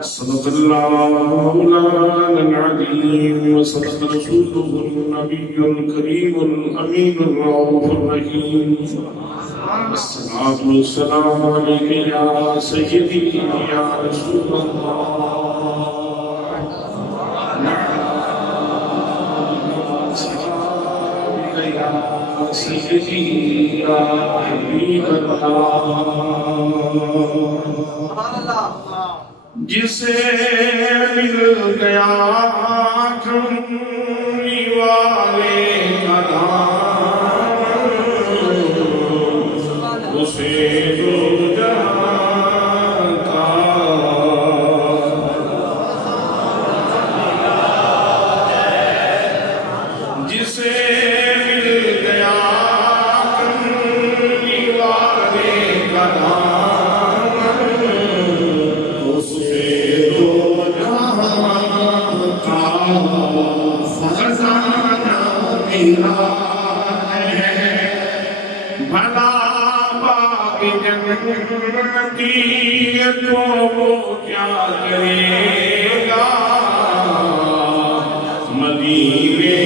صدق الله مولانا العظيم وصدق رسوله النبي الكريم الأمين الرؤوف الرحيم الصلاة والسلام عليك يا سيدي يا رسول الله يا سيدي يا حبيب الله جسے مل گیا کھمنی والے کا نام اسے دو جہاں کا جسے مل گیا کھمنی والے کا نام بھلا باغ جنتی کو وہ کیا کرے گا مدینے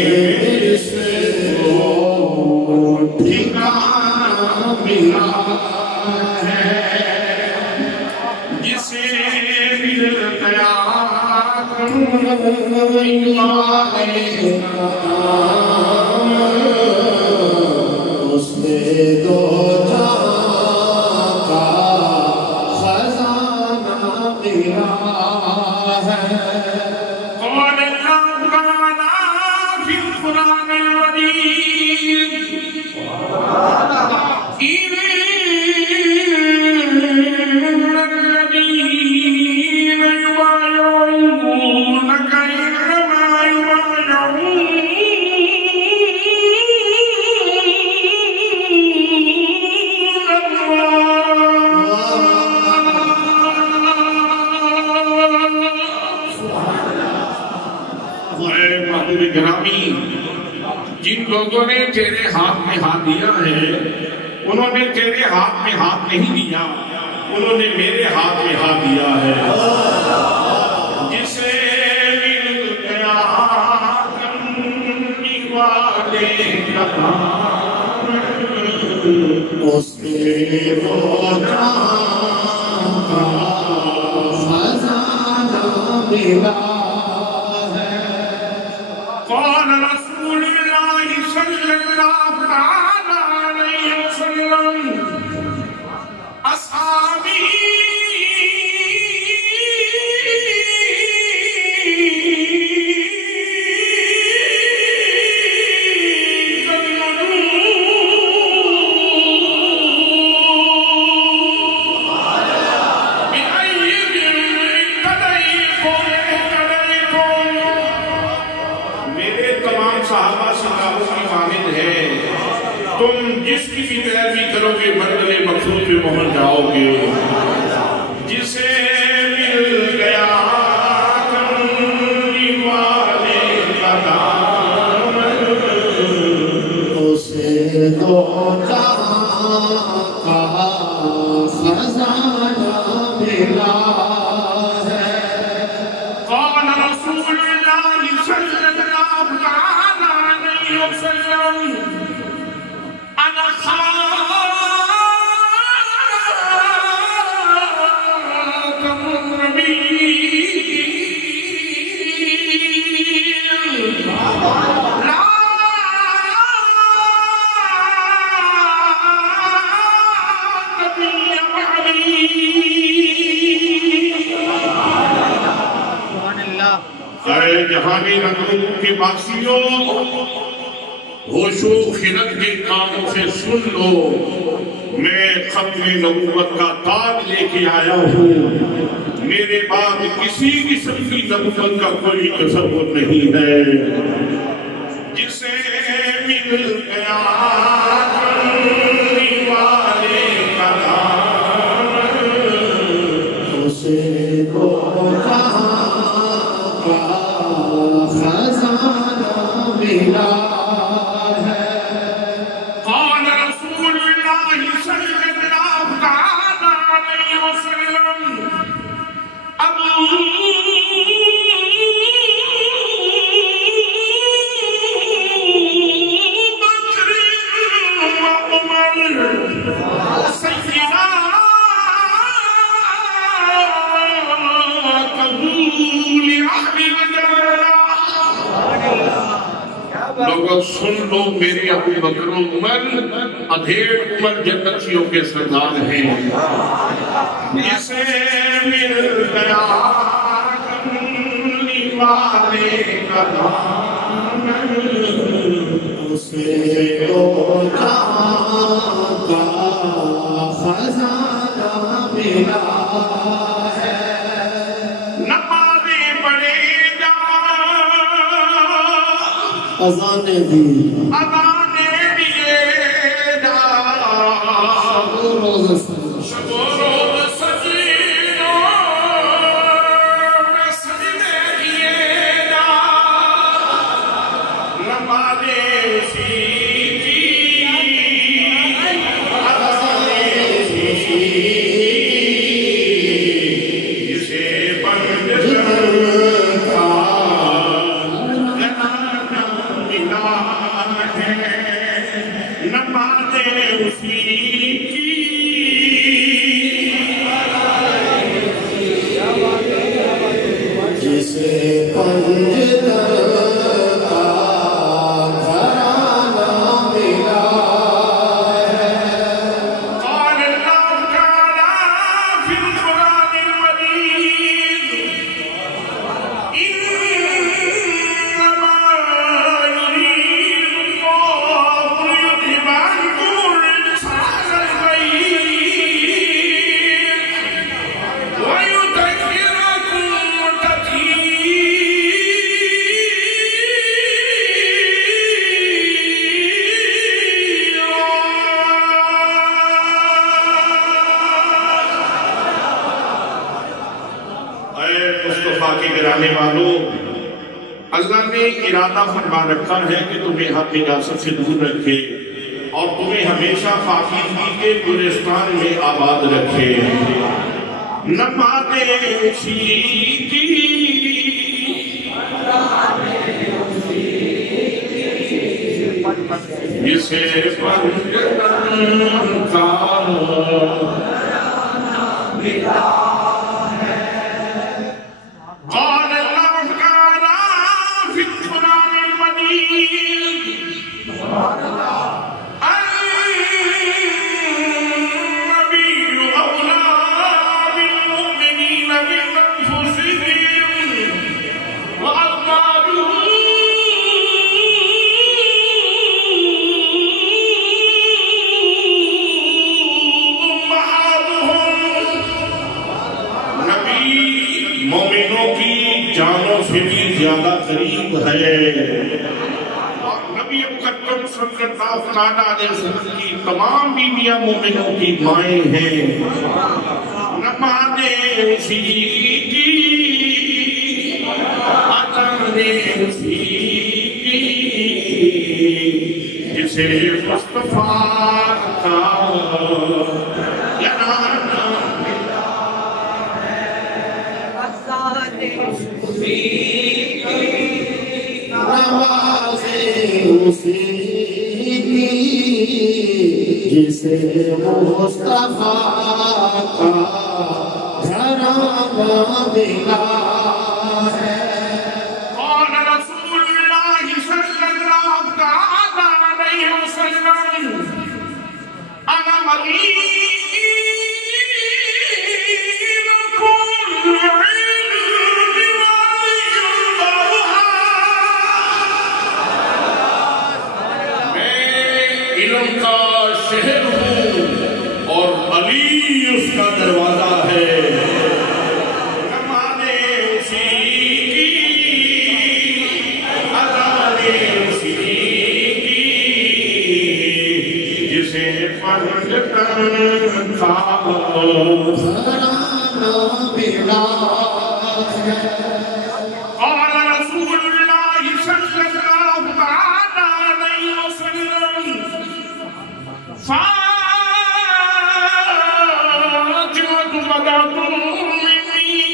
سے وہ ٹھکانہ ملا ہے جسے مل گیا کھمنی والے کا اس نے دو جہاں کا خزانہ ملا ہے قول اللہ تعالیٰ فی القرآن العظیم إِنَّ الَّذِينَ يُبَايِعُونَكَ إِنَّمَا يُبَايِعُونَ گرامی جن لوگوں نے تیرے ہاتھ میں ہاتھ دیا ہے انہوں نے تیرے ہاتھ میں ہاتھ نہیں دیا انہوں نے میرے ہاتھ میں ہاتھ دیا ہے جسے مل گیا کھمنی والے کا نام اس نے دو جہاں کا خزانہ ملا قال رسول الله صلى الله تعالى عليه وسلم أصحابي تم جس کی بھی پیروی کرو گے منزل مقصود پہ پہنچ جاؤ گے جسے مل گیا کھمنی والے ملا ہے قال رسول اللہ صلی اللہ علیہ وسلم انا خاتم النبیین لا نبی بعدی اے جہانی نگروں کے باقیوں ہوش و خرد کے کانوں سے سن لو میں ختم نبوت کا تاج لے کے آیا ہوں میرے بعد کسی قسم کی نبوت کا کوئی تصور نہیں ہے جسے مل گیا کرنے والے کا نام اسے کو خزانہ ملا ہے قال رسول اللہ صلی اللہ علیہ وسلم ابو بکر و عمر سیدنا قبول اہل الجنہ لوگوں سن لو میرے ابو بکر و عمر ادھیڑ عمر جنتیوں کے سردار ہیں اسے مل گیا کرنے والے کا نام اسے تو جہاں کا خزانہ ملا ہے نمازیں پڑھے جا اذانیں دی اذانیں دیے جا روز سے شب و روز سجدوں میں سجدے کیے جا نمازیں سیکھی اذانیں سیکھی جسے بند کرتا جنانا ملا ہے نمازیں سیکھی جسے پنج کا گھرانہ ملا ہے قال الله تعالى في القرآن المجيد إنما يريد الله ليذهب عنكم الرجس أهل البيت ويطهركم اے مصطفیٰ کے گرانے والوں اللہ نے ارادہ فرما رکھا ہے کہ تمہیں ہر نجاست سے دور رکھے اور تمہیں ہمیشہ پاکیزگی کے گلستان میں آباد رکھے نمازیں سیکھی جسے پنجتن کا قال الله تعالى في القرآن المجيد النبي أولى بالمؤمنين من أنفسهم وأزواجه مومنوں کی جانوں سے بھی زیادہ قریب ہے اور نبی مقدم صلی اللہ علیہ وسلم کی تمام بیویاں مومنوں کی مائیں ہیں نمازیں سیکھی اذانیں سیکھی جسے مصطفیٰ کا جنانا نوازے اسی کی جسے مصطفیٰ کا گھرانہ ملا ہے قال رسول اللہ صلی اللہ تعالی علیہ وسلم انا مدینکم شہر ہوں اور علی اس کا دروازہ ہے نمازیں اسی کی اذانیں اسی کی جسے پڑھتا تھا گھرانہ ملا ہے قال رسول اللہ صلی اللہ تعالی علیہ وسلم فاطمة بدعة مني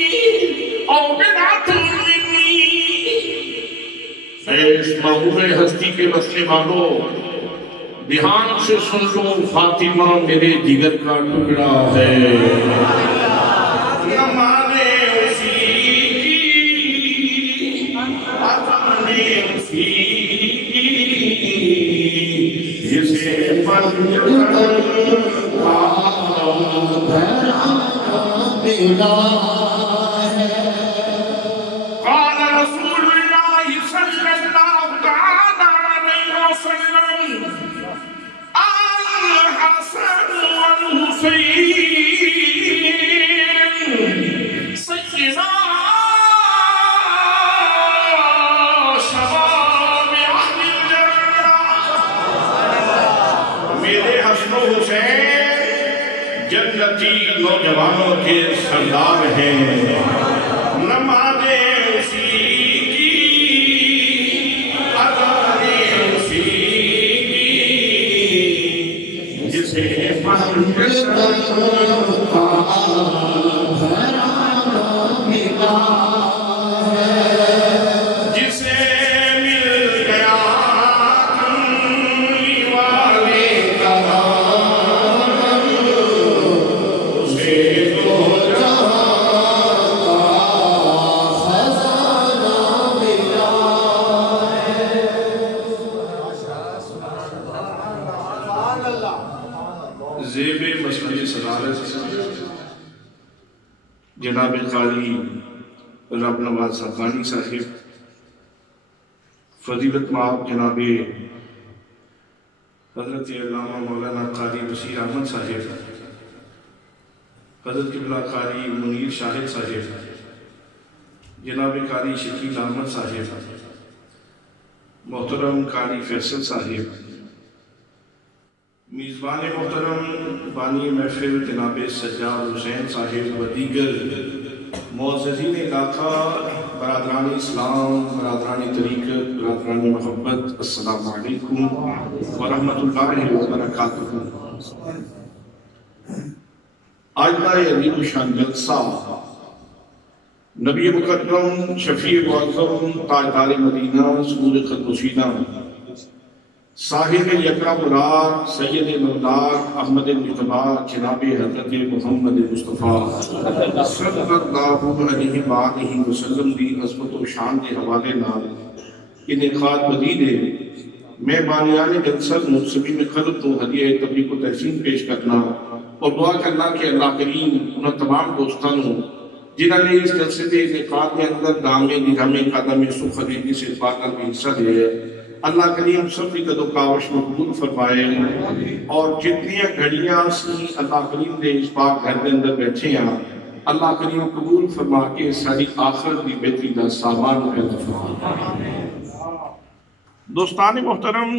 أو بدعة مني اس محبوب ہستی کے مسئلے والوں دھیان سے سن لو فاطمہ میرے جگر کا ٹکڑا ہے نمازیں اسی کی اذانیں اسی کی جسے گھرانہ ملا ہے قال رسول اللہ صلی اللہ تعالی علیہ وسلم الحسن والحسین سیدنا شباب اہل الجنہ میرے حسن و حسین جنتی نوجوانوں کے سردار ہیں نمازیں اسی کی اذانیں اسی کی جسے گھرانہ ملا ہے جسے مل گیا کملی والے کا اسے تو خزانہ ملا زیب مسئلہ صدارت جناب قاری رب نواز حقانی صاحب فضیلت مآب جناب حضرت علامہ مولانا قاری بشیر احمد صاحب حضرت قبلہ قاری منیر شاہد صاحب جناب قاری شکیل احمد صاحب محترم قاری فیصل صاحب میزبان محترم بانی محفل جناب سجاد حسین صاحب و دیگر معززین علاقہ برادران اسلام برادران طریقت برادران محبت السلام علیکم ورحمۃ اللہ وبرکاتہ آج کا یہ عظیم شان جلسہ نبی مکرم شفیع معظم تاجدار مدینہ سرور خط گشیدہ صاحب یکرا مراد سید ممداد احمد مجتبی جناب حضرت محمد مصطفیٰ صلی اللہ علیہ وآلہ وسلم دی عظمت و شان کے حوالے نال انعقاد مدید ہے میں بانیان جلسہ منصبین خلق تو ہدیہ تبریک و تحسین پیش کرنا اور دعا کرنا کہ اللہ کریم انہاں تمام دوستانوں جنہوں نے اس جلسے کے انعقاد کے اندر دامے نظامے قدم سخ خدیجی سے پاکر بھی حصہ دے اللہ کریم سب کی قد و کاوش مقبول فرمائے اور جتنی گھڑیاں سی اللہ کریم نے اس پاک گھر کے اندر بیٹھے ہیں اللہ کریم قبول فرما کے ساری آخرت کی بہتری کا سامان پیدا فرمائے دوستان محترم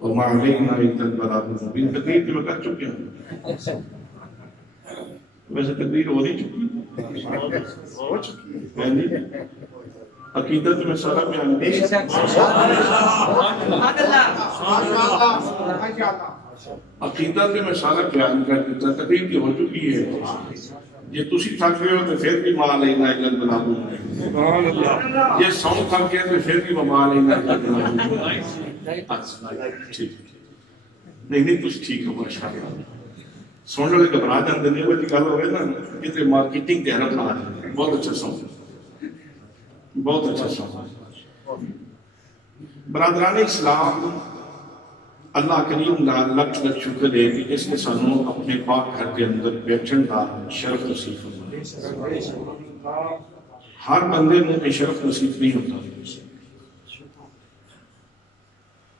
وما علینا الا البلاغ المبین تقریر کی میں کر چکے ہیں ویسے تقریر ہو نہیں چکی عقیدت میں سارا بیان عقیدت میں سارا بیان کر دیتا، تقریر کی ہو چکی ہے، یہ تسی تھک رہے ہو تو پھر بھی ماں لینا الا بنا دوں یہ ساؤنڈ تھک گیا تو پھر بھی ماں لینا الا بنا دوں نہیں تسی ٹھیک ہو ماشاءاللہ سننے والے گھبرا جاندے نے وہ گل ہوئے نا یہ تے مارکیٹنگ تے ہر بنا بہت اچھا ساؤنڈ بہت اچھا ساؤنڈ برادران اسلام اللہ کریم دا لکھ شکر ہے کہ اس نے سانوں اپنے پاک گھر کے اندر بیٹھن دا شرف نصیب فرمایا ہر بندے میں شرف نصیب نہیں ہوتا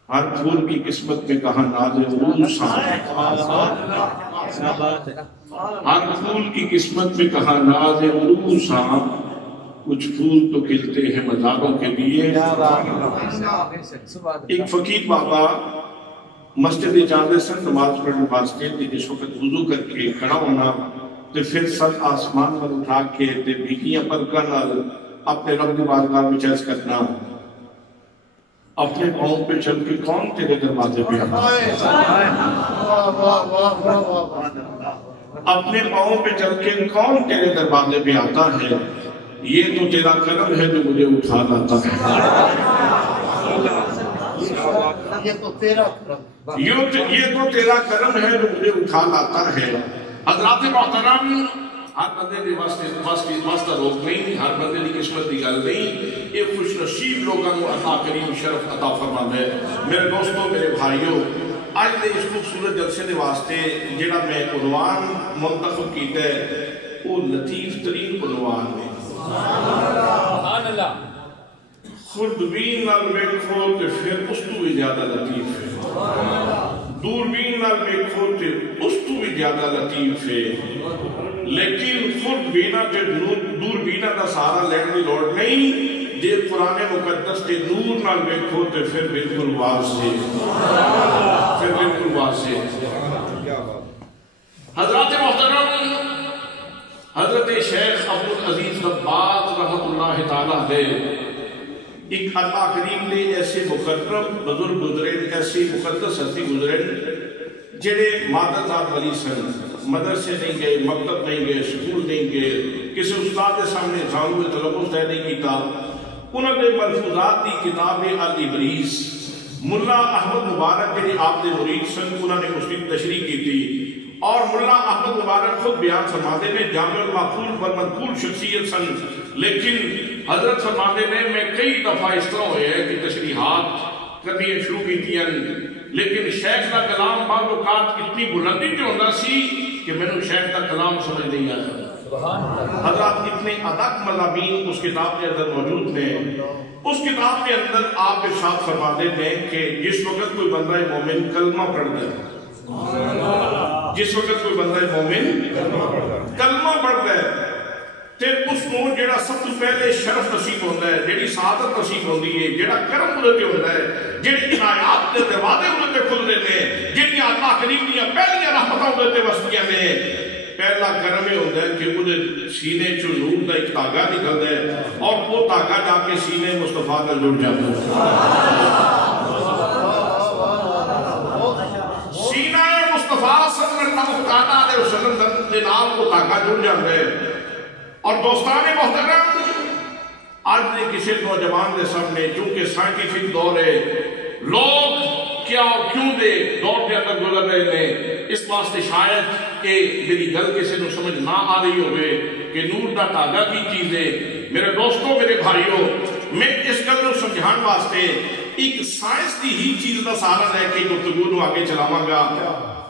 ہر پھول کی قسمت میں کہاں ناز عروج ہر پھول کی قسمت میں کہاں ناز عروج کچھ پھول تو کھلتے ہیں مزاروں کے لیے ایک فقیر بابا مسجد جاندے سن نماز پڑھنے واسطے جس وقت وضو کر کے کھڑا ہونا تو پھر سر آسمان پر اٹھا کے بھیگیاں پلکاں نال اپنے رب دی بارگاہ میں چرچ کرنا اپنے پاؤں پہ چل کے کون تیرے دروازے پہ آتا ہے اپنے پاؤں پہ چل کے کون تیرے دروازے پہ آتا ہے یہ تو تیرا کرم ہے جو مجھے اٹھا لاتا ہے یہ تو تیرا کرم ہے جو مجھے اٹھا لاتا ہے حضرات محترم ہر بندے دی واسطہ روک نہیں ہر بندے دی قسمت دی گل نہیں یہ خوش نصیب لوگوں کو عطا کریم شرف عطا فرما ہے میرے دوستوں میرے بھائیوں آج دے اس خوبصورت جلسے دے واسطے جڑا میں عنوان منتخب کیتا ہے وہ لطیف ترین عنوان ہے خوردبین نال ویکھو تے پھر اس تو بھی زیادہ لطیف ہے دوربین نال ویکھو تے اس تو بھی زیادہ لطیف ہے لیکن خوردبینہ تے دوربینہ دا سہارا لینے دی لوڑ نہیں جے قرآن مقدس تے نور نال ویکھو تے پھر بالکل واضح حضرات محترم حضرت شیخ عبدالعزیز دباغ رحمت اللہ تعالیٰ علیہ ایک اللہ کریم نے ایسے مقرب بزرگ گزرے ایسی مقدس ہستی گزرے جڑے مادر ذات والی سن مدرسے نہیں گئے مکتب نہیں گئے سکول نہیں گئے کسی استاد کے سامنے جانو تلفظ طے نہیں کیتا انہوں نے ملفوظات دی کتاب الابریز ملا احمد مبارک کے آپ نے مرید سن انہوں نے اس کی تشریح کی تھی اور ملا احمد مبارک خود بیان فرماتے میں جامع المعقول پر منقول شخصیت سن لیکن حضرت فرماتے میں کئی دفعہ اس طرح ہوئے ہیں کہ تشریحات کرنی شروع کی تھی لیکن شیخ کا کلام بعض اوقات اتنی بلندی پہ ہوتا سی کہ میں نے شیخ کا کلام سمجھ نہیں آیا حضرات اتنے ادق مضامین اس کتاب کے اندر موجود ہیں اس کتاب کے اندر آپ ارشاد فرماتے ہیں کہ جس وقت کوئی بندہ مومن کلمہ پڑھتا ہے جس وقت کوئی بندہ مومن کلمہ پڑھتا ہے تے اس کو جڑا سب تو پہلے شرف نصیب ہوتا ہے جڑی سعادت نصیب ہوتی ہے جڑا کرم انہوں ہوتا ہے جڑی عنایات کے دروازے انہوں کھل دیتے ہیں جنہی اللہ کریم دیا پہلیاں رحمتوں دیتے وسطیاں میں پہلا کرم یہ ہوتا ہے کہ انہیں سینے چو نور دا ایک تاغہ نکل دے اور وہ تاغہ جا کے سینے مصطفیٰ کا جڑ جاتا ہے سینہ مصطفیٰ صلی اللہ علیہ وسلم کے نام کو تاغہ جڑ جاتا ہے اور دوستان محترم آج نے کسی نوجوان دے سامنے چونکہ سائنٹیفک دور ہے لوگ کیا اور کیوں دے دور کے اندر گزر رہے ہیں اس واسطے شاید کہ میری گل کسی نے سمجھ نہ آ رہی ہوئے کہ نور دا تاغہ کی چیز ہے میرے دوستوں میرے بھائیوں میں اس گل کو سمجھان واسطے ایک سائنس دی ہی چیز دا سہارا لے کے گفتگو نو آگے چلاواں گا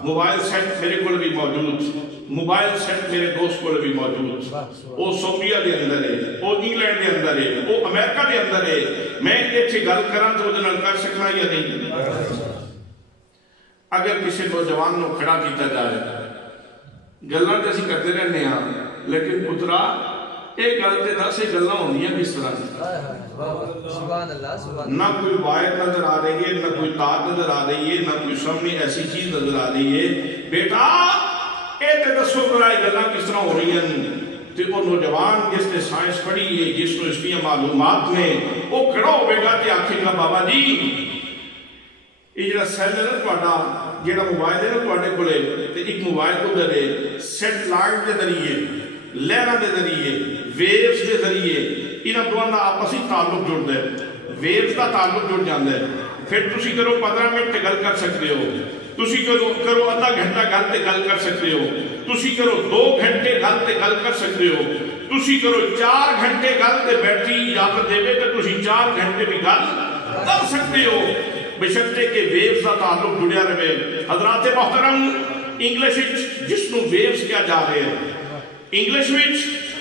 موبائل سیٹ میرے کو بھی موجود موبائل سیٹ میرے دوست کو بھی موجود وہ سعودیہ دے اندر ہے وہ انگلینڈ دے اندر ہے وہ امریکہ دے اندر ہے میں ایتھے گل کراں تو وہ کر سکنا یا نہیں اگر کسی نوجوان نو کھڑا کیتا جائے گلاں تے اسی کرتے رہنے ہاں لیکن پترا ایک گل تے دس گلاں ہوندیاں کس طرح نہ کوئی وائر نظر آ رہی ہے نہ کوئی تار نظر آ رہی ہے نہ کوئی سامنے ایسی چیز نظر آ رہی ہے بیٹا اے تے دسو برائے گلاں کس طرح ہو رہی ہیں تے وہ نوجوان جس نے سائنس پڑھی ہے جس کو اس کی معلومات میں وہ کھڑا ہوئے گا تے آکھے گا بابا جی یہ جڑا سیل ہے نا تہاڈا جڑا موبائل ہے نا تہاڈے کولے تے ایک موبائل ادھر ہے سیٹلائٹ دے ذریعے لہراں دے ذریعے ویوز دے ذریعے انہاں دونوں دا آپس وچ تعلق جڑدا ہے ویوز دا تعلق جڑ جاندا ہے پھر تسی کرو 15 منٹ تے گل کر سکتے ہو تسی کرو آدھا گھنٹہ گل تے گل کر سکتے ہو تسی کرو 2 گھنٹے گل تے گل کر سکتے ہو تسی کرو 4 گھنٹے گل تے بیٹری اجازت دے تے تسی 4 گھنٹے بھی گل کر سکتے ہو بشرطے کہ ویوز کا تعلق جڑیا رہے حضرات محترم انگلش جس نو ویوز کیا جا رہے ہیں انگلش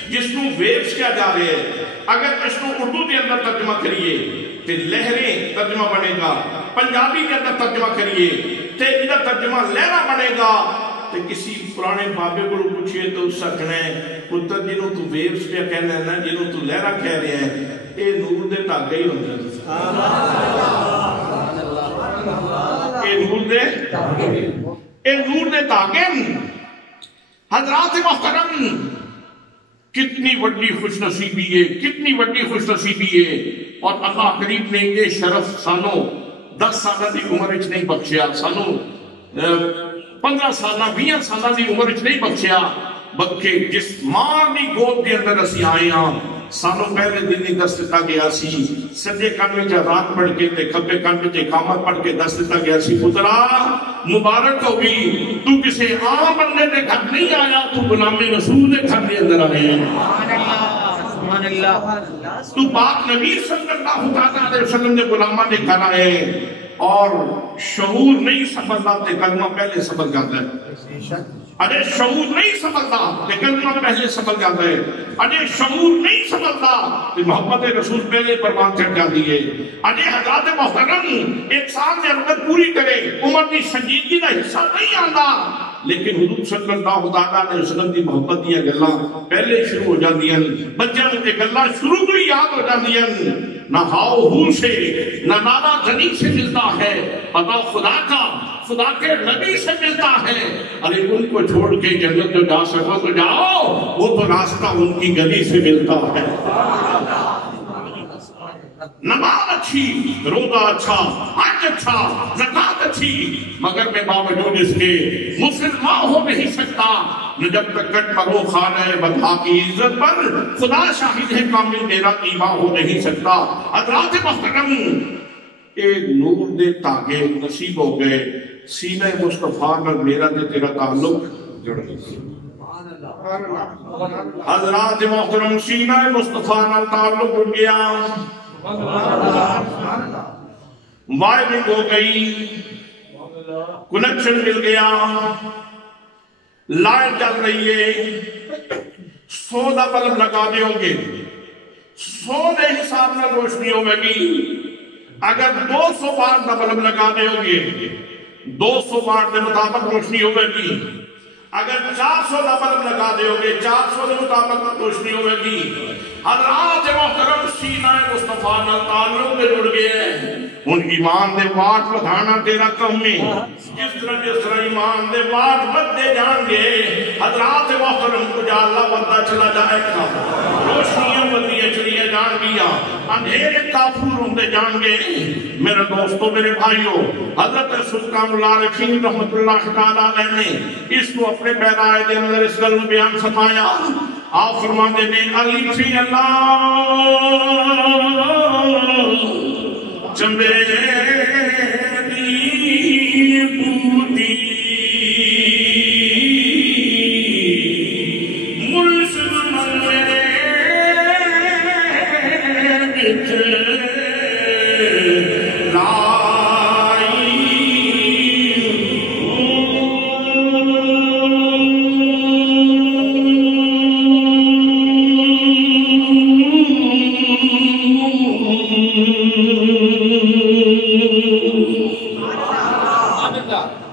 جس نو ویوز کیا جا رہے ہیں اگر اس نو اردو دے اندر ترجمہ کریے تے لہریں ترجمہ بنے گا پنجابی دے اندر ترجمہ کریے تے ادھر ترجمہ لہرا بنے گا تے کسی پرانے بابے کو پوچھئے تو اس سکھنا ہے پتر جنہوں تو ویوز پہ کہنا ہے نا جنہوں تو لہرا کہہ رہے ہیں اے نور دے تاگے ہی ہوندے اے نور دے تاگے حضرات محترم کتنی بڑی خوش نصیبی ہے کتنی بڑی خوش نصیبی ہے اور اللہ کریم نے یہ شرف سانوں 10 سالہ دی عمر اچھ نہیں بخشیا سانوں 15 سالہ 20 سالہ دی عمر اچھ نہیں بخشیا بلکہ جس ماں دی گود کے اندر اسی آئے ہاں سانوں پہلے دن ہی دس دیتا گیا سی سجے کان میں جزات پڑھ کے تے کھبے کان میں اقامت پڑھ کے دس دیتا گیا سی پترا مبارک ہوگی تو کسے عام بندے دے گھر نہیں آیا تو غلام رسول دے گھر دے اندر آئے سبحان اللہ تو پاک نبی صلی اللہ علیہ وسلم دے غلامہ دے گھر آئے اور شعور نہیں سمجھتا تے کلمہ پہلے سمجھ جاتا ہے اجے شعور نہیں سمجھتا تے کلمہ پہلے سمجھ جاتا ہے اجے شعور نہیں سمجھتا تے محبت رسول پہلے پروان چڑھ جاتی ہے اجے حضرات محترم انسان نے عمر پوری کرے عمر کی سنجیدگی کا حصہ نہیں آتا لیکن حضور صلی اللہ علیہ وسلم کی محبت دیا گلاں پہلے شروع ہو جاندیاں بچوں کے گلاں شروع تو یاد ہو جاندیاں نہ ہاؤ ہو سے نہ نانا دھنی سے ملتا ہے پتہ خدا کے نبی سے ملتا ہے ارے ان کو چھوڑ کے جنت جو جا سکو تو جاؤ وہ تو راستہ ان کی گلی سے ملتا ہے نماز اچھی روزہ اچھا حج اچھا زکات اچھی مگر میں باوجود اس کے مسلمان ہو نہیں سکتا نہ جب تک کٹ مرو خانہ بدا کی عزت پر خدا شاہد ہے کامل میرا ایمان ہو نہیں سکتا حضرات محترم اے نور دے تاگے نصیب ہو گئے سینہ مصطفیٰ پر میرا دے تیرا تعلق جڑ گیا حضرات محترم سینہ مصطفیٰ نال تعلق جڑ گیا وائرنگ ہو گئی کنیکشن مل گیا لائٹ جل رہی ہے 100 دا بلب لگا دے ہوں گے 100 دے حساب میں روشنی ہوگی گی اگر 200 وار دا بلب لگا دے ہوں گے 200 وار دے مطابق روشنی ہوگی گی اگر 400 دا بلب لگا دے ہوں گے 400 دے مطابق روشنی ہوگی حضرات محترم سینہ مصطفیٰ نہ تعلق میں جڑ گئے ان ایمان دے واٹ بڑھانا تیرا کم میں جس طرح ایمان دے واٹ بدے جان گے حضرات محترم کجا اللہ بندہ چلا جائے گا روشنیاں بدیاں چلیے جان گیا اندھیرے کافور ہوندے جان گے میرے دوستو میرے بھائیو حضرت سلطان اللہ رکھین رحمت اللہ تعالیٰ علیہ نے اس کو اپنے پیدائے دے اندر اس گل بیان سمایا آپ فرماتے ہیں علی فی اللہ چمیلی بودی مسلمان بچ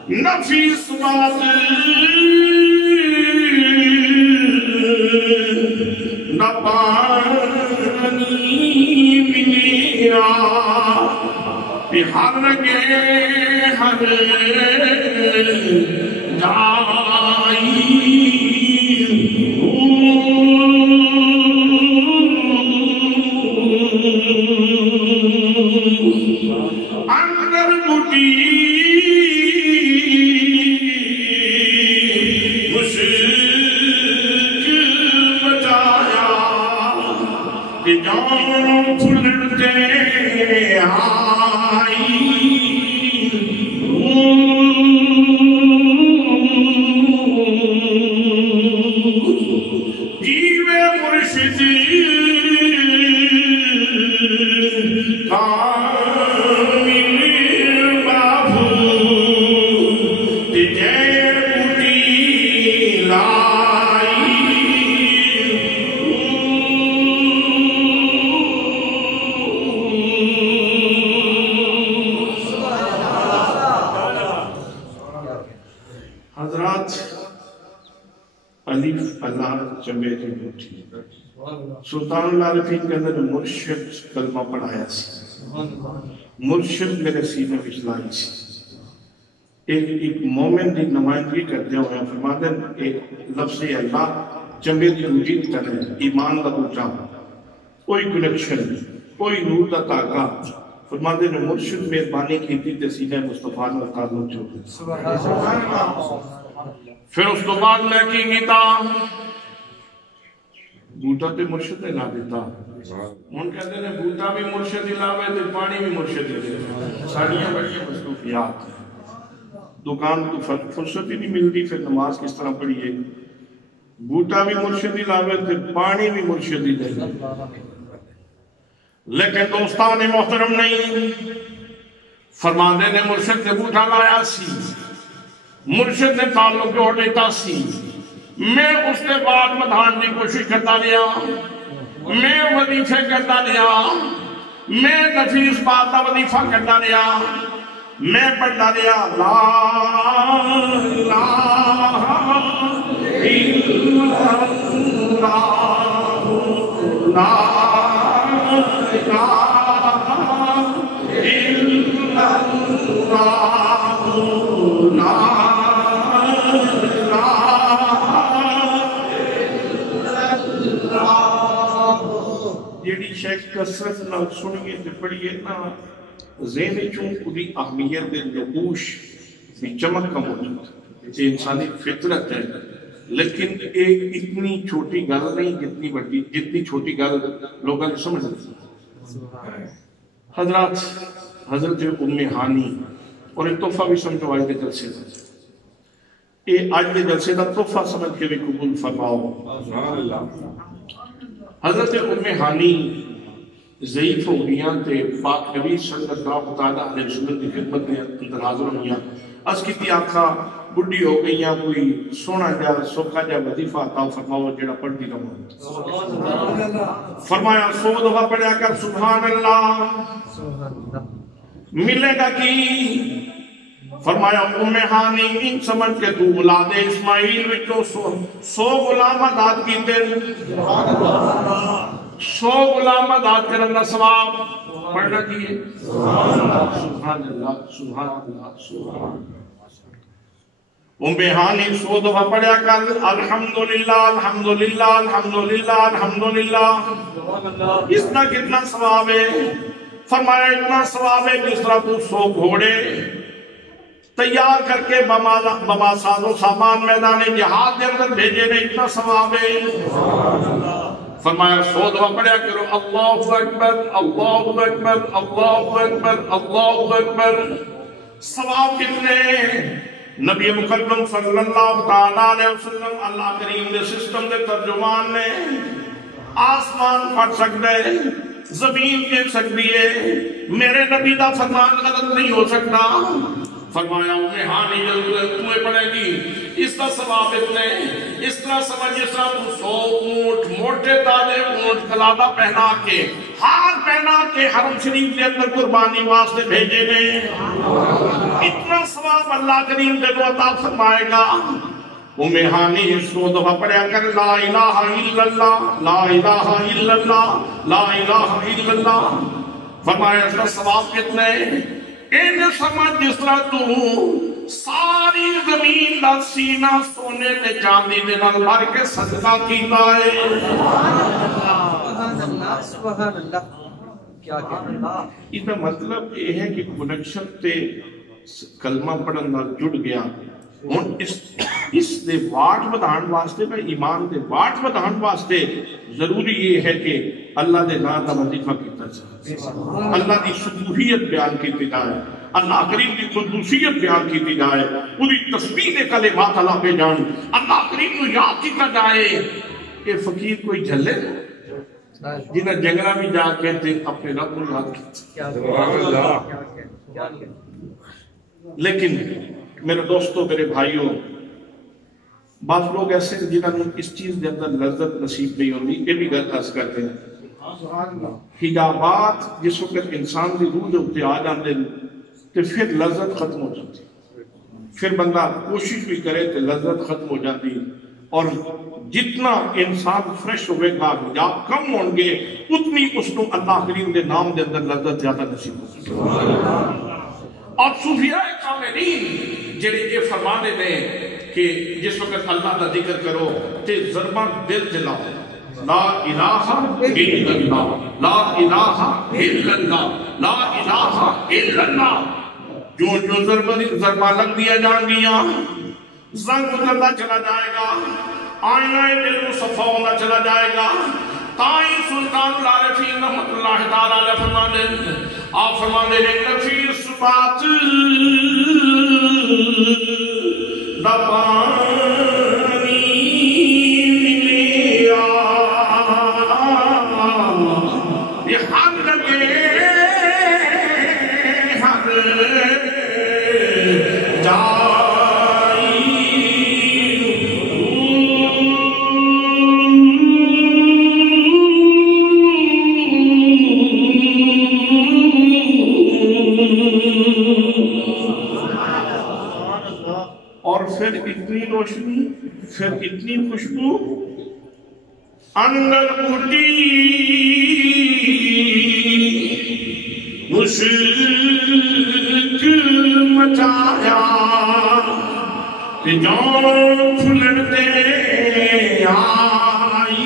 نفیس بات نبانی منیا بہر گے ہر جائی پھلتے آئی جیوے مرشدی سلطان العارفین کے اندر مرشد کلمہ پڑھایا سی مرشد میرے سینے میں لائی سی ایک مومن کی نمائندگی کرتے ہوئے فرماتے ہیں ایک لفظ اللہ چمبے کی روٹی کی طرح ایمان کا بوٹا کوئی کنیکشن کوئی نور کا تاکہ فرماتے ہیں مرشد مہربانی کی تھی سینے مصطفیٰ نے تعلق جو پھر اس تو بعد میں کی گیتا بوٹا تے مرشد لا دیتا ان کہتے ہیں بوٹا بھی مرشد لاوے تے پانی بھی مرشد دے ساریاں بڑی مصروفیات دکان تو فرصت ہی نہیں ملتی پھر نماز کس طرح پڑھیے بوٹا بھی مرشد لاوے تے پانی بھی مرشد دے لیکن دوستان محترم نہیں فرماندے نے مرشد نے بوٹا لایا سی مرشد نے تعلق جوڑ دیتا سی میں اس کے بعد مدھان کی کوشش کرتا لیا میں وظیفے کرتا لیا میں نفیس بات کا وظیفہ کرتا لیا میں پڑھتا لیا لا الہ الا اللہ لا الہ الا اللہ لا جیڑی شیخ کسرت نہ سنگے تے پڑھیے نا ذہن چوں کدی اہمیت دے نقوش بھی چمک کا موجود یہ انسانی فطرت ہے لیکن ایک اتنی چھوٹی گل نہیں جتنی چھوٹی گل لوگوں نے سمجھ لیں حضرات حضرت ام ہانی اور ایک تحفہ بھی سمجھو آج دے جلسے دا یہ آج دے جلسے دا تحفہ سمجھ کے بھی قبول فرماؤ حضرت ام ہانی ضعیف ہو گیا تے پاک نبی صلی اللہ علیہ وسلم کی خدمت میں اندر حاضر ہوئی اس کی تھی آنکھا بڑھی ہو گئی کوئی سونا جا سوکھا جا وظیفہ عطا فرماؤ جڑا پڑھتی رہو فرمایا 100 دفعہ پڑھیا کر سبحان اللہ ملے گا کی فرمایا ام ہانی ان سمجھ کے تو اولاد اسماعیل وچوں 100 غلام آزاد کیتے 100 غلام آزاد کرن دا ثواب پڑھنا چاہیے سبحان اللہ سبحان اللہ سبحان ام ہانی 100 دفعہ پڑھیا کر الحمدللہ الحمدللہ الحمدللہ الحمدللہ اس کا کتنا ثواب ہے فرمایا اتنا ثواب ہے جس طرح تو 100 گھوڑے تیار کر کے بما ساز و سامان میدان جہاد کے اندر بھیجے نے اتنا ثواب ہے فرمایا 100 دفعہ پڑھیا کرو اللہ اکبر اللہ اکبر اللہ اکبر اللہ اکبر ثواب کتنے نبی مکرم صلی اللہ علیہ وسلم اللہ کریم دے سسٹم دے ترجمان نے آسمان پڑھ سکتے زمین دیکھ سکتی ہے میرے نبی دا فرمان غلط نہیں ہو سکتا فرمایا ام ہانی ضرورت تمہیں پڑے گی اس کا ثواب اتنے اس طرح سمجھ جس طرح تو 100 اونٹ موٹے تازے اونٹ کلادہ پہنا کے ہار پہنا کے حرم شریف کے اندر قربانی واسطے بھیجے نے اتنا ثواب اللہ کریم دے کو عطا فرمائے گا ام ہانی 100 دفعہ پڑھیا کر لا الہ الا اللہ لا الہ الا اللہ لا الہ الا اللہ فرمایا اس کا ثواب کتنے ان سمجھ جس طرح تو ساری زمین دا سینہ سونے تے چاندی دے نال بھر کے صدقہ کیتا ہے سبحان اللہ کیا کہنا اس کا مطلب یہ ہے کہ کنیکشن تے کلمہ پڑھن نال جڑ گیا ہن اس دے واٹ ودھان واسطے میں ایمان دے واٹ ودھان واسطے ضروری یہ ہے کہ اللہ دے نام دا وظیفہ کیتا جائے، اللہ دی سبوحیت بیان کیتی جائے، اللہ کریم دی قدوسیت بیان کیتی جائے، پوری تسبیح کلمات اللہ پہ جان، اللہ کریم کو یاد کیتا جائے۔ یہ فقیر کوئی جھلے جنہیں جنگلہ میں جا کے اپنے رب کو یاد کیتا۔ لیکن میرے دوستوں، میرے بھائیوں، بعض لوگ ایسے جنہوں نے اس چیز کے اندر لذت نصیب نہیں ہوتی، یہ بھی غلط عرض کرتے ہیں۔ حجابات جس وقت انسان کی روح کے اوپر آ جاتے ہیں تو پھر لذت ختم ہو جاتی، پھر بندہ کوشش بھی کرے تو لذت ختم ہو جاتی، اور جتنا انسان فریش ہوئے گا، حجاب کم ہوں گے، اتنی اس کو اللہ کریم کے نام کے اندر لذت زیادہ نصیب ہوگی۔ اور صوفیاء کاملین جڑے یہ فرمانے نے کہ جس وقت اللہ کا ذکر کرو تے ضربہ دل جلاؤ، لا الہ الا اللہ، لا الہ الا اللہ، لا الہ الا اللہ، جو ضربہ لگ دیا جان گیا، زنگ اترنا چلا جائے گا، آئینہ دل مصفہ ہونا چلا جائے گا۔ تائیں سلطان العارفین رحمت اللہ تعالیٰ علیہ فرمانے، آپ فرمانے لیں نفیس بات دبانی لیا، یہ حد لگے حد جائی۔ اور پھر اتنی روشنی، پھر اتنی خوشبو، اندر اٹھی مشک مچایا، کہ جان پھلتے آئی۔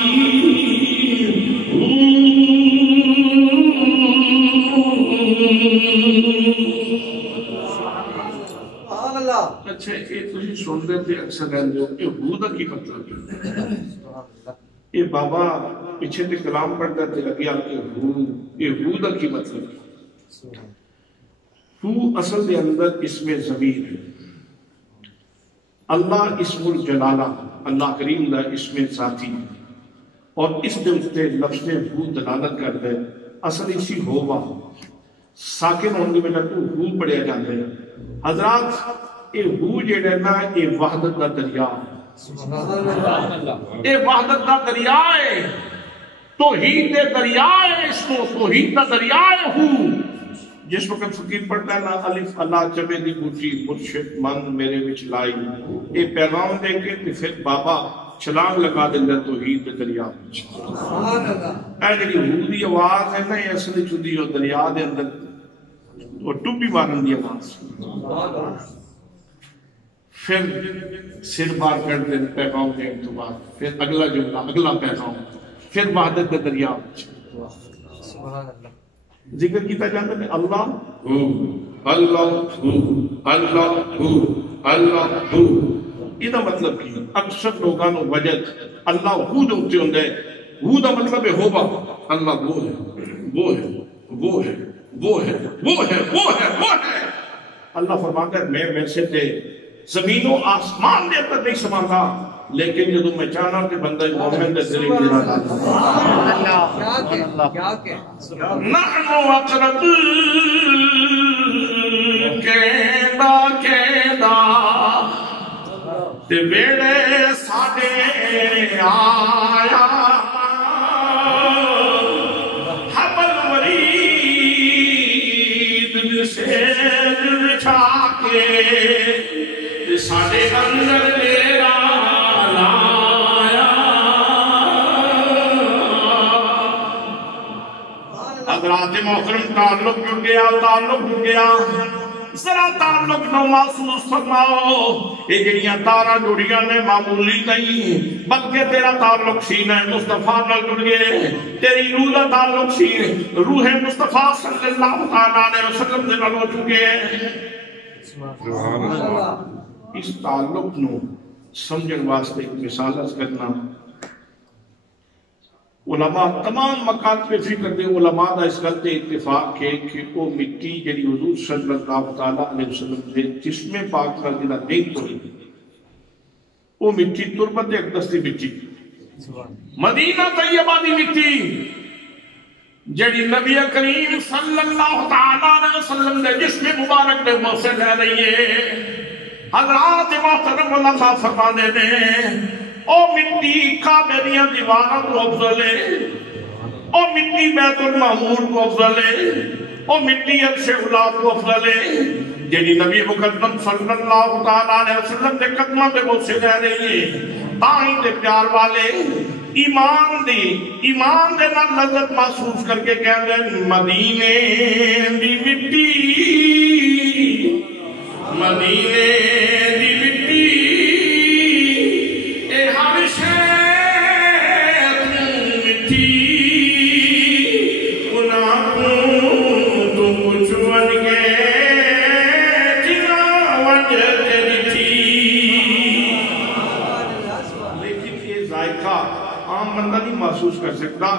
اچھا یہ تھی سن رہے تھے اکثر رہن جو کہ ہو دا کی مطلب ہے، یہ بابا پیچھے تے کلام پڑھتا تھے لگی آپ کے یہ ہو دا کی مطلب ہے۔ ہو اصل دے اندر اسم ضمیر ہے، اللہ اسم الجلالہ، اللہ کریم دا اسم ذاتی، اور اس دے اتے لفظ ہو دلالت کرتا ہے۔ اصل اسی ہوا ساکن ہونے میں لگو ہو پڑھیا جاتے ہیں۔ حضرات یہ ہو جیڑا نا یہ وحدت دا دریا ہے، یہ وحدت دا دریا ہے، توحید دے دریا ہے، اس کو توحید دا دریا ہے۔ ہو جس وقت فقیر پڑھتا ہے نا الف اللہ چبے دی بوٹی مرشد من میرے وچ لائی، یہ پیغام دے کے پھر بابا چھلانگ لگا دے توحید دے دریا وچ۔ اے جڑی ہو دی آواز ہے نا یہ اصل چودی جو دریا دے اندر وہ ٹوبی مارن دی آواز، پھر سر بار کر دیں پیغام دیں تو بعد پھر اگلا جملہ، اگلا پیغام، پھر وحدت دے دریا ذکر کیتا جاتا ہے اللہ ہو، اللہ ہو، اللہ ہو، اللہ ہو۔ یہ دا مطلب کی اکثر لوگاں نو وجد اللہ ہو دے ہوتے ہوندے، ہو دا مطلب ہے ہوبا، اللہ وہ ہے، وہ ہے، وہ ہے، وہ ہے، وہ ہے، وہ ہے، وہ ہے۔ اللہ فرماتا ہے میں ویسے تے زمین و آسمان دے اندر نہیں سماتا، لیکن جدو میں چاہنا کہ بندہ مومن دے دل وچ رہا نحن اقرب کیندا کیندا تے ویڑے ساڈے آیا، حبل ورید سے بچھا کے ساڈے اندر تیرا لایا۔ حضرات محترم تعلق جڑ گیا، تعلق جڑ گیا، ذرا تعلق نو محسوس فرماؤ۔ یہ جڑیاں تارا جڑیاں نے معمولی نہیں، بلکہ تیرا تعلق سینہ مصطفیٰ نال جڑ گئے، تیری روح دا تعلق سی روح مصطفیٰ صلی اللہ علیہ وسلم دے نال ہو چکے ہیں۔ اس تعلق نو سمجھن واسطے ایک مثال کرنا، علماء تمام مکاتب فکر دے علماء دا اس گل تے اتفاق ہے کہ وہ مٹی جڑی حضور صلی اللہ تعالیٰ علیہ وسلم دے جسم پاک کا جڑا نہیں توڑی وہ مٹی تربت اقدس دی مٹی مدینہ طیبہ دی مٹی جڑی نبی کریم صلی اللہ تعالیٰ علیہ وسلم دے جسم مبارک دے موسے لے رہی ہے حضرات محترم علماء فرما دے دیں او مٹی کعبے دیاں دیواراں کو افضل ہے او مٹی بیت المعمور کو افضل ہے او مٹی عرش اولا کو افضل ہے جنہی نبی مقدم صلی اللہ تعالیٰ علیہ وسلم دے قدمہ دے موسے لے رہی ہے تائیں دے پیار والے ایمان دے نہ لذت محسوس کر کے کہہ دیں مدینے دی مٹی مدینے دی مٹی اے ہر شہر مٹی انہاں تو کچھ ون گے جنا ونج تیری تھی لیکن یہ ذائقہ عام بندہ نہیں محسوس کر سکتا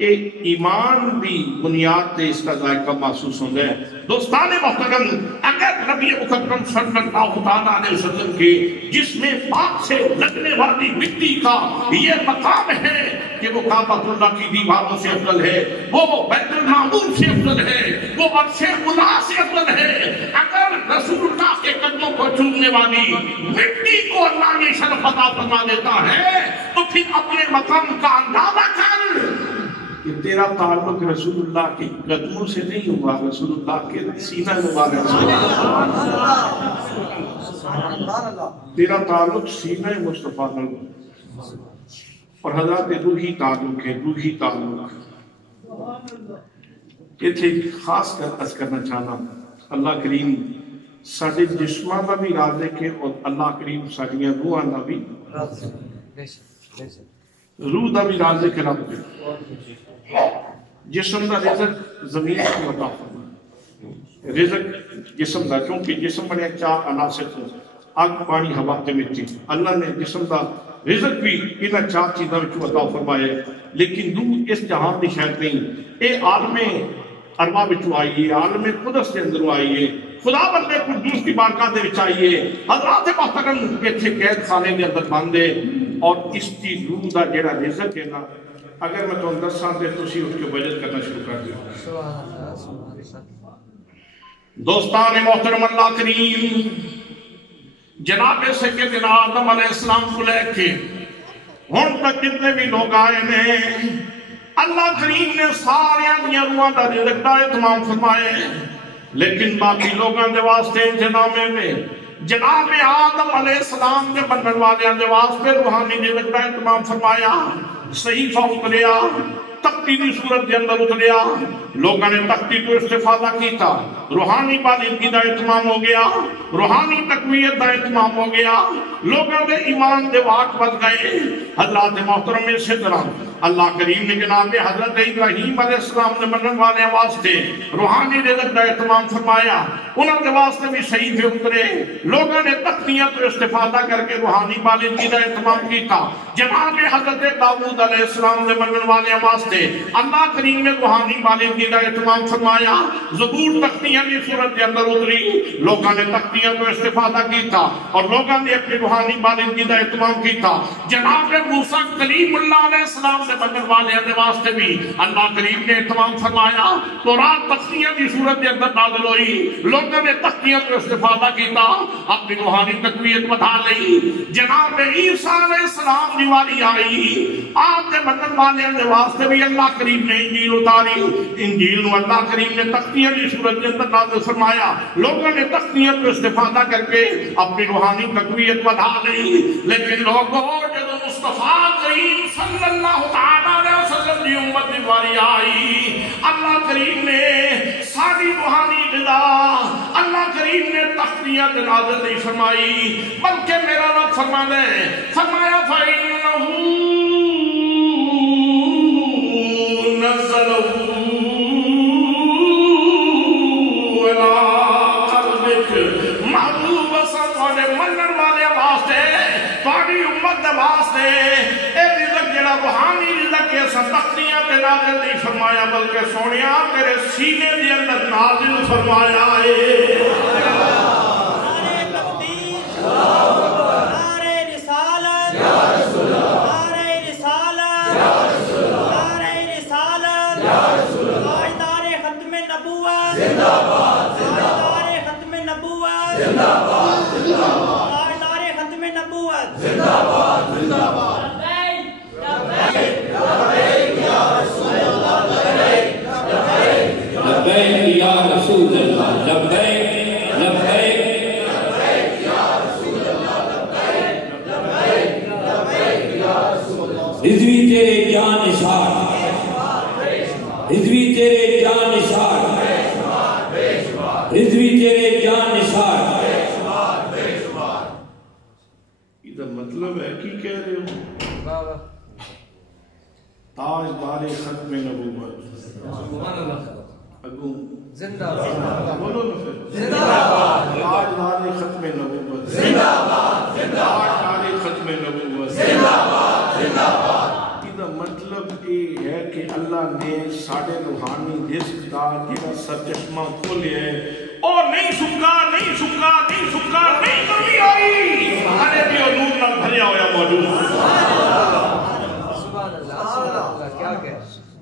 ایک ایمان بھی بنیاد تے اس کا ذائقہ محسوس ہوتا ہے دوستان محترم اگر نبی مقدم صلی اللہ علیہ وسلم کے جسم پاک سے لگنے والی مٹی کا یہ مقام ہے کہ وہ کعبۃ اللہ کی دیواروں سے افضل ہے وہ بیت المعمور سے افضل ہے وہ عرش اولا سے افضل ہے اگر رسول اللہ کے قدموں کو چومنے والی مٹی کو اللہ نے شرف عطا فرما دیتا ہے تو پھر اپنے مقام کا اندازہ کر کہ تیرا تعلق رسول اللہ کے قدموں سے نہیں ہوا رسول اللہ کے سینہ مبارک سے تیرا تعلق سینہ مصطفیٰ میں اور حضرت روحی تعلق ہے روحی تعلق یہ تھے خاص کر عرض کرنا چاہنا اللہ کریم ساڑھے جسمہ کا بھی راز ہے اور اللہ کریم ساڑھیاں روحاں کا بھی روح دا بھی راز ہے کہ رب دے جسم دا رزق زمین کو عطا فرمائے رزق جسم دا کیونکہ جسم بنے چار عناصر کو آگ پانی ہوا تے مٹی اللہ نے جسم دا رزق بھی انہاں چار چیزاں وچوں عطا فرمائے لیکن روح اس جہان دی شاید نہیں اے عالم ارواح وچوں آئی ہے عالم قدس کے اندر آئی ہے خدا بندے قدوس کی بارگاہ دے وچ آئی ہے حضرات محترم ایتھے قید خانے دے اندر بندے اور اس کی روح دا جڑا رزق ہے نا اگر میں تو 10 سال دے تو اسی اٹھ کے بجت کرنا شروع کر دیا دوستان محترم اللہ کریم جناب سیدنا آدم علیہ السلام کو لے کے ہن تک جتنے بھی لوگ آئے نے اللہ کریم نے سارے دنیا روحاں دا رزق دا اہتمام فرمائے لیکن باقی لوگاں دے واسطے انتظامے میں جناب آدم علیہ السلام کے بنن والے دے واسطے روحانی رزق دا اہتمام فرمایا صحیفہ اتریا تختی دی صورت دے اندر اتریا لوگوں نے تختی کو استفادہ کیتا روحانی بالندگی دا اہتمام ہو گیا روحانی تقویت دا اہتمام ہو گیا لوگوں دے ایمان دے واٹ بچ گئے حضرات محترم میں سے طرح اللہ کریم نے جناب حضرت ابراہیم علیہ السلام نے بننے والے واسطے روحانی رزق دا اہتمام فرمایا انہوں نے واسطے بھی صحیفے اترے لوگوں نے تختیاں تو استفادہ کر کے روحانی بالندگی دا اہتمام کیتا جناب حضرت داؤد علیہ السلام نے بننے والے واسطے اللہ کریم نے روحانی بالندگی دا اہتمام فرمایا زبور تختیاں کی صورت کے اندر اتری لوگوں نے تختیاں تو استفادہ کیتا اور لوگوں نے اپنی روحانی بالندگی دا اہتمام کیتا جناب موسیٰ کلیم اللہ علیہ السلام نے بننے والے واسطے بھی اللہ کریم نے اہتمام فرمایا تو رات تختیاں کی صورت کے اندر نازل ہوئی لوگوں نے تختیاں تو استفادہ کیتا اپنی روحانی تقویت بتا لی جناب عیسیٰ علیہ السلام کی واری آئی آپ کے بننے والے واسطے بھی اللہ کریم نے انجیل اتاری انجیل نو اللہ کریم نے تختیاں کی صورت کے اندر نازل فرمایا لوگوں نے تختیاں تو استفادہ کر کے اپنی روحانی تقویت بتا لی لیکن لوگوں جب مصطفیٰ کریم صلی اللہ تعالیٰ علیہ وسلم کی امت کی واری آئی اللہ کریم نے ساری روحانی غذا اللہ کریم نے تختیاں نازل نہیں فرمائی بلکہ میرا رب فرمانے فرمایا فَإِنَّهُ نَزَّلَهُ عَلَىٰ قَلْبِكَ محبوب صلی منن والے واسطے تاری امت دے واسطے اے رزق جڑا روحانی رزق کہ ایسا تختیاں تے نازل نہیں فرمایا بلکہ سونیا تیرے سینے دے اندر نازل فرمایا ہے نعرہ تکبیر نعرہ رسالت نعرہ رسالت نعرہ رسالت تاجدار ختم نبوت تاجدار ختم نبوت تاجدار ختم نبوت لبیک یا رسول اللہ لبیک لبیک رضوی تیرے جان نثار رضوی تیرے جان نثار رضوی تیرے جان نثار ادھر مطلب ہے کی کہہ رہے ہو تاجدار ختم نبوت اگوں زندہ باد بولو نا پھر زندہ باد تاجدار ختم نبوت زندہ باد تاجدار ختم نبوت زندہ باد ادھر مطلب یہ ہے کہ اللہ نے ساڑھے روحانی رزق دا جہاں سرچشمہ کھولے ہے اور نہیں سکا نہیں سکا نہیں سکا نہیں کمی آئی ہمارے بھی نور نال بھریا ہویا موجود سبحان اللہ کیا کہ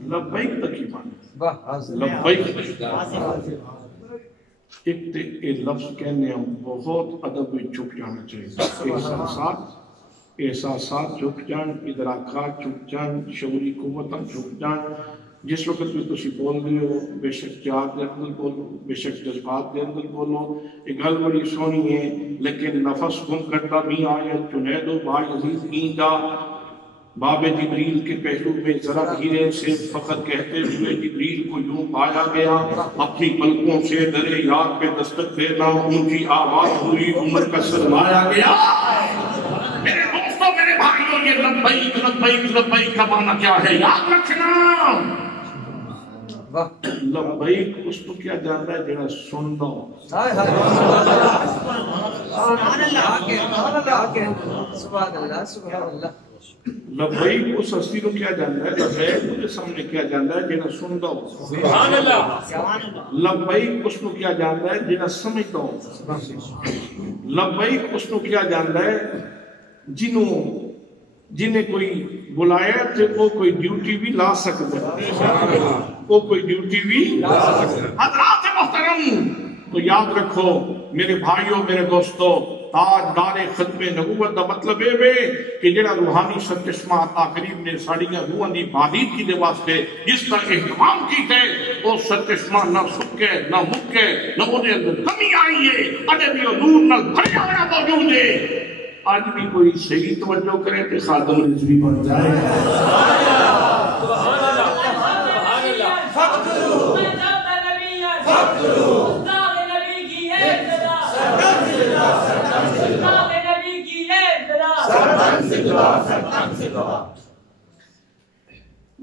لبیک تک ہی مانے واہ حاضر لبیک ایک تے یہ لفظ کہنے ہم بہت ادب میں چھپ جانا چاہیے احساسات چھپ جان ادراکات چھپ جان شعوری قوتاں چھپ جان جس وقت بھی تسی بول رہے ہو بے شک جات دے اندر بولو بے شک جذبات دے اندر بولو ایک گل بڑی سونی ہے لیکن نفس گم کرتا بھی آیا جنید و با یزید اینجا باب جبریل کے پہلو میں ذرا دھیرے سے فقط کہتے ہوئے جبریل کو یوں پایا گیا اپنی پلکوں سے درِ یار پہ دستک دینا اونچی آواز ہوئی عمر کا سرمایا گیا میرے دوستوں میرے بھائیوں یہ لبیک لبیک لبیک کا معنی کیا ہے یاد رکھنا واہ لبیک اس کو کیا جانتا ہے جنہا سن دو ہائے ہائے سبحان اللہ سبحان اللہ سبحان اللہ لبیک اس ہستی کو کیا جانتا ہے لبیک مجھے سامنے کیا جانتا ہے جنہا سن دو سبحان اللہ لبیک اس کو کیا جانتا ہے جنہا سمجھ دو لبیک اس کو کیا جانتا ہے جنہیں کوئی بلایا تھے وہ کوئی ڈیوٹی بھی لا سکتا ہے وہ کوئی ڈیوٹی بھی حضرات محترم تو یاد رکھو میرے بھائیوں میرے دوستوں تاجدار ختم نبوت دا مطلب ہے کہ جڑا روحانی سرچشمہ قریب نے ساڑیاں روحاں دی بادید کی دے واسطے جس کا اہتمام کی تے وہ سرچشمہ نہ سکے نہ مکے نہ وہ دے اندر کمی آئی ہے اجے بھی نور نال بھریا ہوا موجود ہے آج بھی کوئی صحیح توجہ کرے کہ خاتم رضوی بن جائے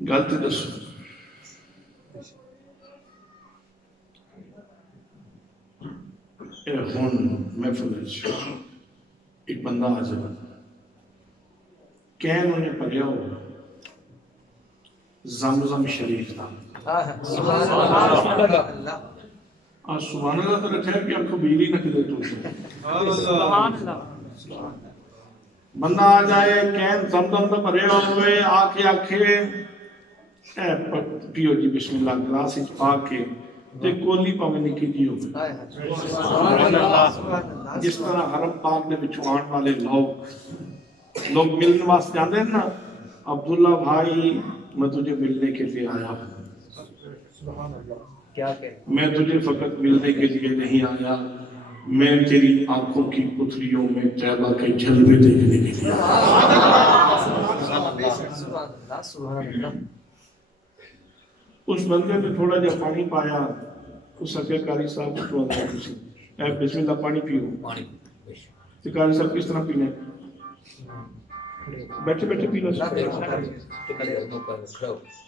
غلط دسو اے ہون محفل ایک بندہ آ جائے کہن انہیں پڑھیا ہو زمزم شریف تھا سبحان اللہ آج سبحان اللہ تو رکھا ہے کہ آپ کو بیلی نہ کدے تو بندہ آ جائے کہن زمزم تو پڑھیا ہوئے آکے اے پیو جی بسم اللہ گلاس اچ پا کے تے کولی پاوے نکی جی ہوئے جس طرح حرم پاک دے بچوان والے لوگ ملنے واسطے جاندے ہیں نا عبداللہ بھائی میں تجھے ملنے کے لیے آیا ہوں میں تجھے فقط ملنے کے لیے نہیں آیا میں تیری آنکھوں کی پتلیوں میں طیبہ کے جلوے دیکھنے کے لیے اس بندے نے تھوڑا جا پانی پایا اس اکے قاری صاحب کو اندر کسی اے بسم اللہ پانی پیو تو قاری صاحب کس طرح پینے بیٹھے بیٹھے پینا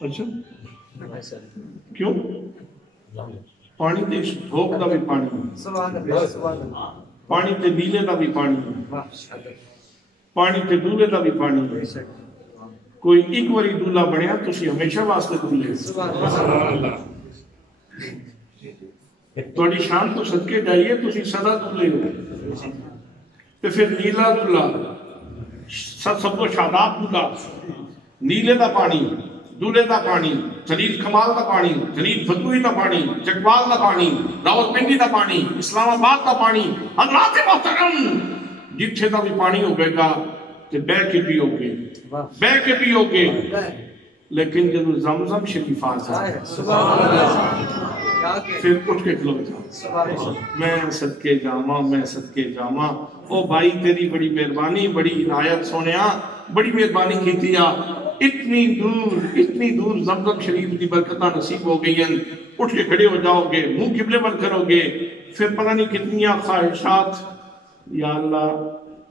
اچھا کیوں پانی تے بھوک دا بھی پانی پانی تے نیلے دا بھی پانی پانی تے دولے دا بھی پانی کوئی ایک واری دولہ بنیا تو اسی ہمیشہ واسطے دولے توڑی شان تو صدقے جائیے تو اسی سدا دولے ہو تو پھر نیلا دولہ سب کو شاداب دولہ نیلے دا پانی دولے دا پانی جلیل کمال دا پانی جلیل فتوی دا پانی چکوال دا پانی راوت پنڈی دا پانی اسلام آباد دا پانی حضرات محترم جتھے دا بھی پانی ہو گئے گا تو بے کے پیو گے لیکن جب زمزم شریف آ جائے پھر اٹھ کے کھلو جا میں صدقے جاما او بھائی تیری بڑی مہربانی بڑی عنایت سونیا بڑی مہربانی کی تیا اتنی دور زمزم شریف کی برکتہ نصیب ہو گئی ہیں اٹھ کے کھڑے ہو جاؤ گے منہ قبلے پر کرو گے پھر پتہ نہیں کتنی خواہشات یا اللہ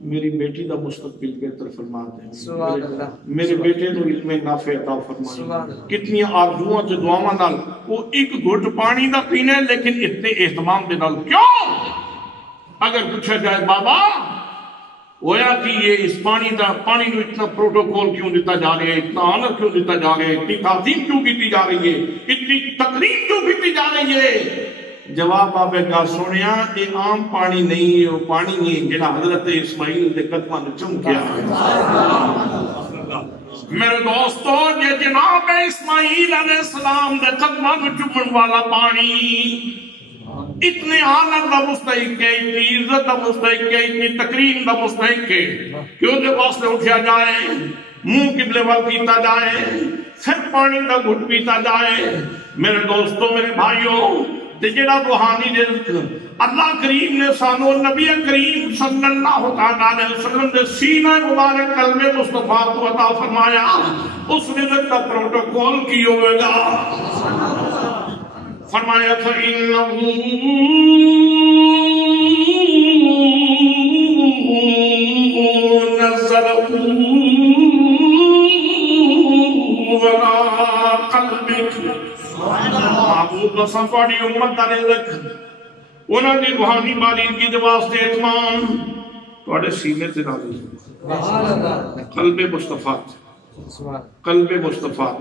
میری بیٹی دا مستقبل بہتر فرما دے میرے بیٹے نو علم نافع عطا فرمائے کتنی آرزوؤں سے دعاواں نال وہ ایک گھٹ پانی دا پینے لیکن اتنے اہتمام دے نال کیوں اگر پوچھا جائے بابا ہویا کہ یہ اس پانی نو اتنا پروٹوکول کیوں دیتا جا رہے ہے اتنا آنر کیوں دیتا جا رہے ہے اتنی تعظیم کیوں کیتی جا رہی ہے اتنی تقریب کیوں کیتی جا رہی ہے جواب آبے کا سونیا یہ عام پانی نہیں ہے وہ پانی نہیں جنہا حضرت اسماعیل دے قدمہ نے چم کیا ہے میرے دوستو یہ جناب اسماعیل علیہ السلام دے قدمہ نے چمن والا پانی اتنے آنر دا مستحق ہے اتنی عزت دا مستحق ہے اتنی تکریم دا مستحق ہے کیوں دے واسطے اٹھیا جائے منہ قبلے وال پیتا جائے پھر پانی دا گھٹ پیتا جائے میرے دوستو میرے بھائیوں جڑا روحانی رزق اللہ کریم نے سانو نبی کریم صلی اللہ علیہ وسلم دے سینہ مبارک قلب مصطفیٰ کو عطا فرمایا اس رزق کا پروٹوکول کی ہوئے گا فرمایا فَإِنَّهُ نَزَّلَهُ عَلَىٰ قَلْبِكَ محبوب بسان پاڑی امت دا رزق انہوں نے روحانی بالیدگی دے واسطے اتمام توڑے سینے سے نازل قلب مصطفیٰ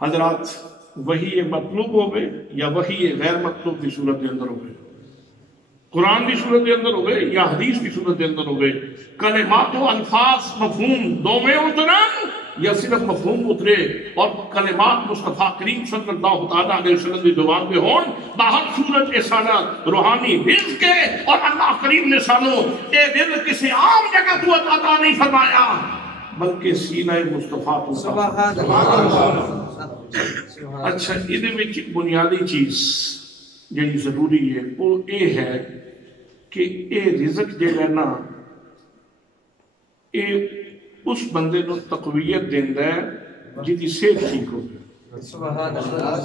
حضرات وہی مطلوب ہوئے یا وہی غیر مطلوب کی صورت کے اندر ہوئے قرآن کی صورت کے اندر ہوئے یا حدیث کی صورت کے اندر ہوئے کلمات و الفاظ مفہوم دو میں اترن یا صرف مفہوم اترے اور کلمات مصطفیٰ کریم صلی اللہ علیہ وسلم کی زبان پہ ہون باہر صورت ایسانا روحانی رزق کے اور اللہ کریم نے سانو اے رزق کسی عام جگہ تو عطا نہیں فرمایا بلکہ سینہ مصطفیٰ تو اچھا یہ بنیادی چیز جنہی ضروری ہے وہ یہ ہے کہ اے رزق جو ہے نا اس بندے نو تقویت دیندہ ہے جدی صحت ٹھیک ہو گئے سبحان اللہ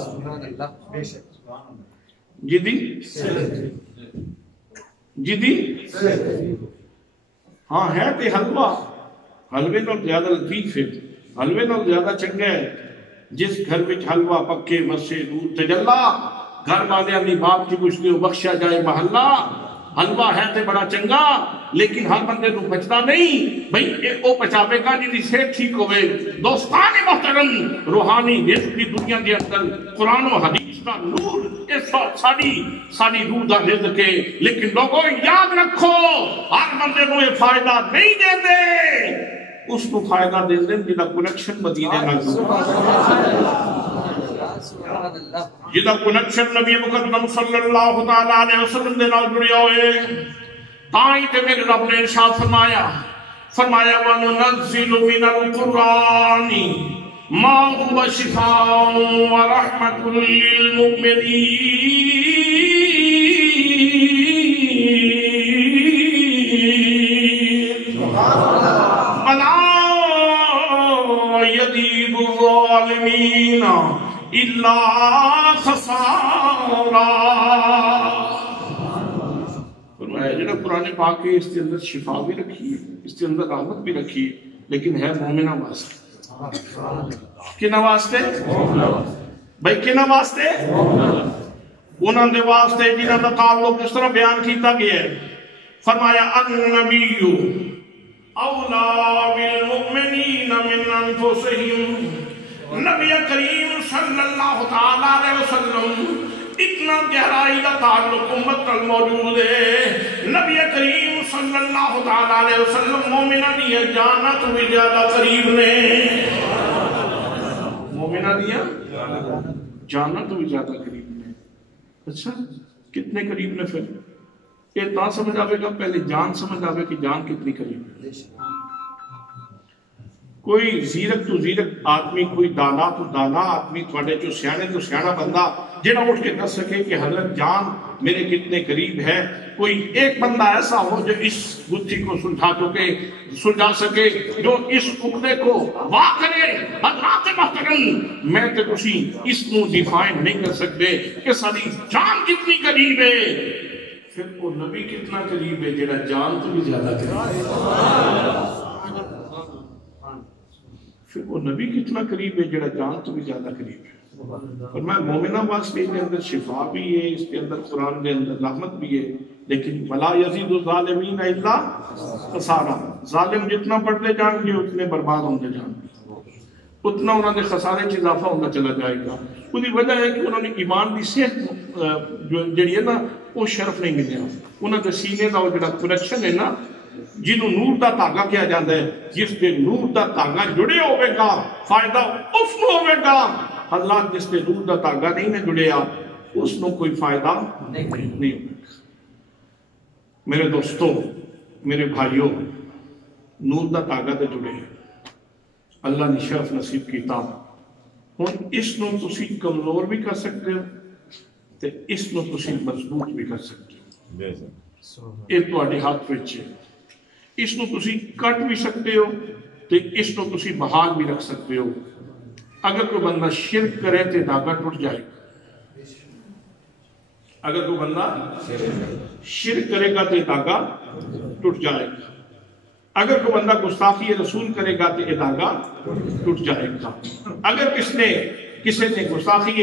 جدی ہاں ہے تے حلوے نو زیادہ لطیف ہے حلوے نو زیادہ چنگا ہے جس گھر میں حلوہ پکے مسے دور تجلہ گھر والے اپنی باپ کی پوچھتے ہو بخشا جائے محلہ حلوہ ہے تے بڑا چنگا لیکن ہر بندے تو بچتا نہیں بھئی او پچاوے گا جی صحت ٹھیک ہوئے دوستان محترم روحانی رزق کی دنیا کے اندر قرآن و حدیث کا نور اس ساری روح دا رزق ہے لیکن لوگوں یاد رکھو ہر بندے کو یہ فائدہ نہیں دے دے اس کو فائدہ دے دیں جدا کنیکشن مدینے نہ جدا کنیکشن نبی مقدم صلی اللہ علیہ وسلم دے نال جڑیا ہوئے تائیں تے میرے رب نے ارشاد فرمایا وَنُنَزِّلُ مِنَ الْقُرْآنِ مَا هُوَ شِفَاءٌ وَرَحْمَةٌ لِّلْمُؤْمِنِينَ وَلَا يَزِيدُ الظَّالِمِينَ إِلَّا خَسَارًا جنہا قرآن پاک کے اس کے اندر شفا بھی رکھی ہے اس کے اندر رحمت بھی رکھی ہے لیکن ہے مومنہ واسطے کنہ واسطے بھائی کنہ واسطے انہوں نے واسطے جنہوں نے تعلق اس طرح بیان کیتا گیا ہے فرمایا النبی اولا بالمؤمنین من انفسہم، نبی کریم صلی اللہ تعالیٰ علیہ وسلم اتنا گہرائی کا تعلق امت تک موجود ہے۔ نبی کریم صلی اللہ تعالیٰ علیہ وسلم مومنہ دیا جانا تو بھی زیادہ قریب نے، مومنہ دیا جانا تو بھی زیادہ قریب نے۔ اچھا کتنے قریب نے؟ پھر یہ تا سمجھ آئے گا، پہلے جان سمجھ آئے کہ جان کتنی قریب ہے۔ کوئی زیرک تو زیرک آدمی، کوئی دانا تو دانا آدمی، تھوڑے جو سیانے تو سیانا بندہ جنہاں اٹھ کے دس سکے کہ حضرت جان میرے کتنے قریب ہے۔ کوئی ایک بندہ ایسا ہو جو اس گتھی کو سلجھا سکے، جو اس عقدے کو واہ کرے۔ حضرات محترم میں تو کسی اس کو ڈیفائن نہیں کر سکتے کہ ساری جان کتنی قریب ہے۔ پھر وہ نبی کتنا قریب ہے جڑا جان تو بھی زیادہ قریب ہے۔ پھر وہ نبی کتنا قریب ہے جڑا جان تو بھی زیادہ قریب ہے۔ اور میں مومنہ واسطے اس کے اندر شفا بھی ہے، اس کے اندر قرآن کے اندر رحمت بھی ہے، لیکن وَلَا يَزِيدُ الظَّالِمِينَ إِلَّا خَسَارًا۔ ظالم جتنا پڑھتے جائیں گے اتنے برباد ہوتے جائیں گے، اتنا انہوں نے خسارے چ اضافہ ہونا چلا جائے گا۔ انہی وجہ ہے کہ انہوں نے ایمان کی صحت جڑی ہے نا وہ شرف نہیں ملیا، انہوں نے سینے کا وہ جڑا کنیکشن ہے نا جنہوں نور دا تاگا کیا جاتا ہے، جس پہ نور دا تاگا جڑے ہوئے گا فائدہ اس کو ہوئے گا۔ حضرات جس پہ نور دا تاگا نہیں نے جڑے آپ اس کو کوئی فائدہ نہیں ہوئے گا۔ میرے دوستوں، میرے بھائیوں، نور دا تاگا دے جڑے ہیں، اللہ نے شرف نصیب کیتا۔ ہن اس نو تسی کمزور بھی کر سکتے ہو تے اس نو تسی مضبوط بھی کر سکتے ہو، یہ تہاڈے ہاتھ وچ ہے۔ اس نو تسی کٹ بھی سکتے ہو تے اس نو تسی بحال بھی رکھ سکتے ہو۔ اگر کوئی بندہ شرک کرے تے دھاگا ٹوٹ جائے گا، اگر کوئی بندہ شرک کرے گا تے دھاگا ٹوٹ جائے گا، اگر کوئی بندہ گستاخی رسول کرے گا تے یہ دھاگا ٹوٹ جائے گا، اگر کسی نے گستاخی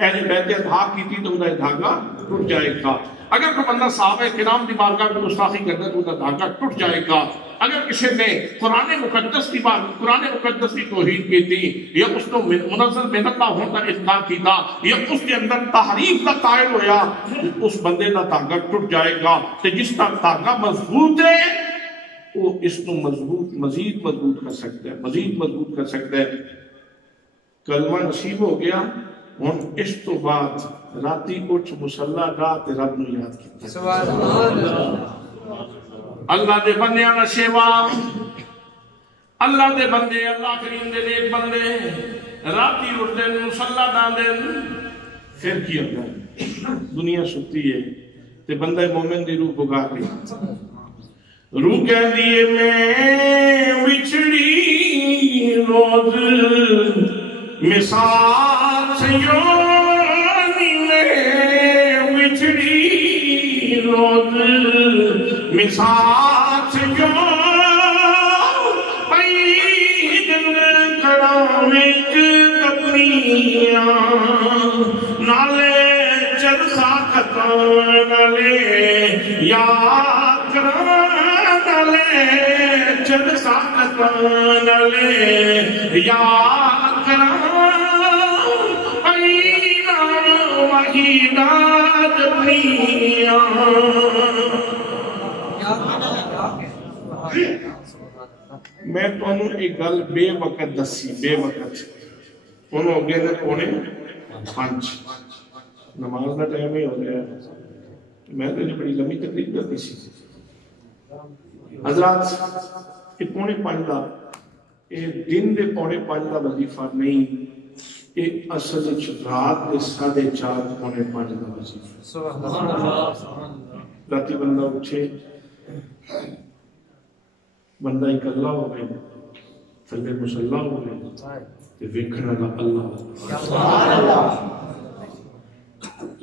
اہل بیت اطہار کی تھی تو انہیں دھاگا ٹوٹ جائے گا، اگر کوئی بندہ صحابہ کرام کی بارگاہ میں گستاخی کرتا ہے تو انہیں دھاگا ٹوٹ جائے گا، اگر کسی نے قرآن مقدس کی توہین کی تھی یا اس کو منزل من اللہ ہونے کا انکار کی تھا یا اس کے اندر تحریف کا قائل ہویا، اس بندے کا دھاگا ٹوٹ جائے گا۔ تو جس کا دھاگا مضبوط ہے وہ اس کو مزید مضبوط کر سکتا ہے، مزید مضبوط کر سکتا ہے۔ کلمہ نصیب ہو گیا، ہن اس تو بعد راتی اٹھ مصلی گاہ تے رب نو یاد کیتا۔ سبحان اللہ۔ اللہ دے بندے آنا شیوا، اللہ دے بندے، اللہ کریم دے نیک بندے راتی اٹھ دن مصلی ڈال دن، پھر کی ہوتا ہے؟ دنیا ستی ہے تے بندہ مومن دی روح بگا دی، روح کہہ دیئے میں وچڑی روز مثال سے یونی میں وچڑی روز مثال سے پئی دن کڑاوچ کپنیاں نالے چرخا کتان نالے یاد کران نالے چرخا کتان نالے یاد کران اینا وحیدات دنیا۔ میں تو انہوں ایک گل بے وقت دسی، بے وقت انہوں اگے نے پونے 5 نماز کا ٹائم ہی ہو گیا، میں تو بڑی لمبی تقریر کرتی سی۔ حضرات یہ پونے 5 کا یہ دن دے پونے 5 کا وظیفہ نہیں، یہ اصل رات دے 4:30 پونے 5 کا وظیفہ۔ راتی بندہ اٹھے، بندہ اکلا ہو گئے، تھلے مصلی ہو گئے تے ویکھنا اللہ،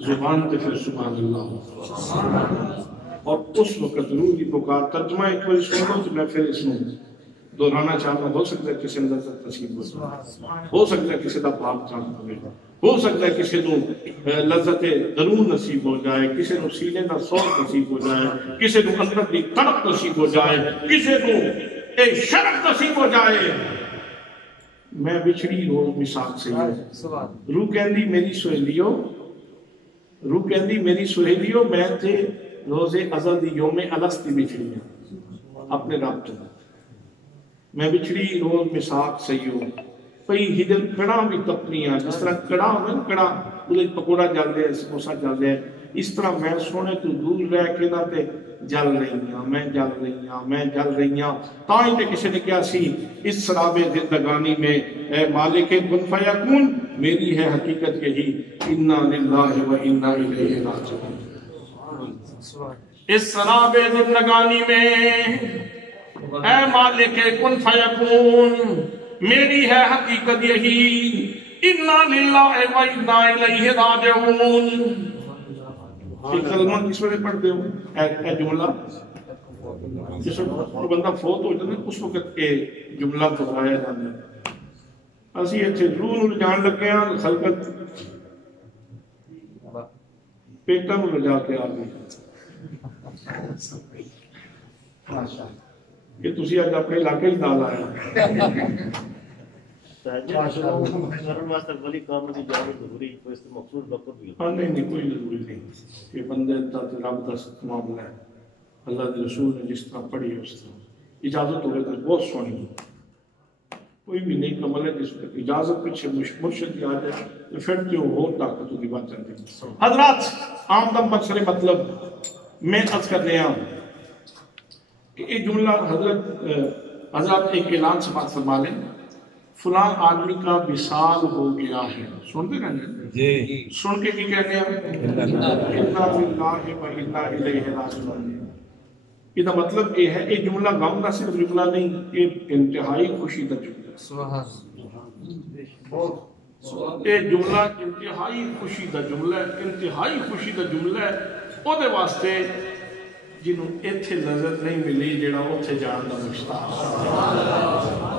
زبان تے پھر سبحان اللہ، اور اس وقت روح کی پکار۔ ترجمہ ایک بار سن لو تو میں پھر اس میں دہرانا چاہتا، ہو سکتا ہے کسی اندر تسلیم ہو سکتا ہے کسی کا پاک چاہتا ہوئے، ہو سکتا ہے کسی کو لذت درون نصیب ہو جائے، کسی کو سینے کا صوت نصیب ہو جائے، کسی کو اندر کی تڑپ نصیب ہو جائے، کسی کو ایک شرف نصیب ہو جائے۔ میں بچھڑی روز مساق سے سبحان روح کہندی میری سہیلیو، روح کہندی میری سہیلیو میں تے روز ازل دی یوم الست دی بچھڑی ہیں اپنے رب تو میں بچھڑی روز مساق سیو پئی ہدن کڑا بھی تپنیاں جس طرح کڑا ہونا نا کڑا انہیں پکوڑا جل دے سموسا جل دے اس طرح میں سونے تو دور رہ کے نہ تے جل رہی ہاں میں جل رہی ہاں میں جل رہی ہاں تائیں تے کسی نے کیا سی اس سراب زندگانی میں اے مالک کن فیکون میری ہے حقیقت یہی انا للہ و انا الیہ راجعون اس سراب زندگانی میں اے مالک کن فیکون میری ہے حقیقت یہی انا للہ و انا الیہ راجعون یہ کلمہ کس وقت پڑھتے ہو اے جملہ جس وقت بندہ فوت ہو جاتا ہے اس وقت کے جملہ دہرایا جاتا ہے اسی ایتھے روح نوں جان لگے ہاں خلقت پیٹا نوں لجا کے آ گئی کہ تسی اج اپنے علاقے ہی نال آئے ہاں نہیں کوئی ضروری نہیں کہ بندے رب دا معاملہ ہے اللہ کے رسول نے جس طرح پڑھی اس طرح اجازت ہوگی تو بہت سونی کوئی بھی نہیں کمل ہے جس کو اجازت پیچھے مرشد کی آ جائے تو پھر جو ہو طاقتوں کی بات چلتی ہے حضرات عام دم بخشر مطلب میں عرض کر رہا ہوں کہ یہ جملہ حضرت ایک اعلان سے بات فرما لیں فلاں آدمی کا وصال ہو گیا ہے سنتے رہنے جی سن کے کی کہنے ہیں انا للہ و انا الیہ راجعون یہ مطلب یہ ہے یہ جملہ غم کا صرف جملہ نہیں یہ انتہائی خوشی کا جملہ یہ جملہ انتہائی خوشی کا جملہ ہے انتہائی خوشی کا جملہ ہے وہ دے واسطے جنہوں ایتھے نظر نہیں ملی جڑا اوتھے جان دا مشتاق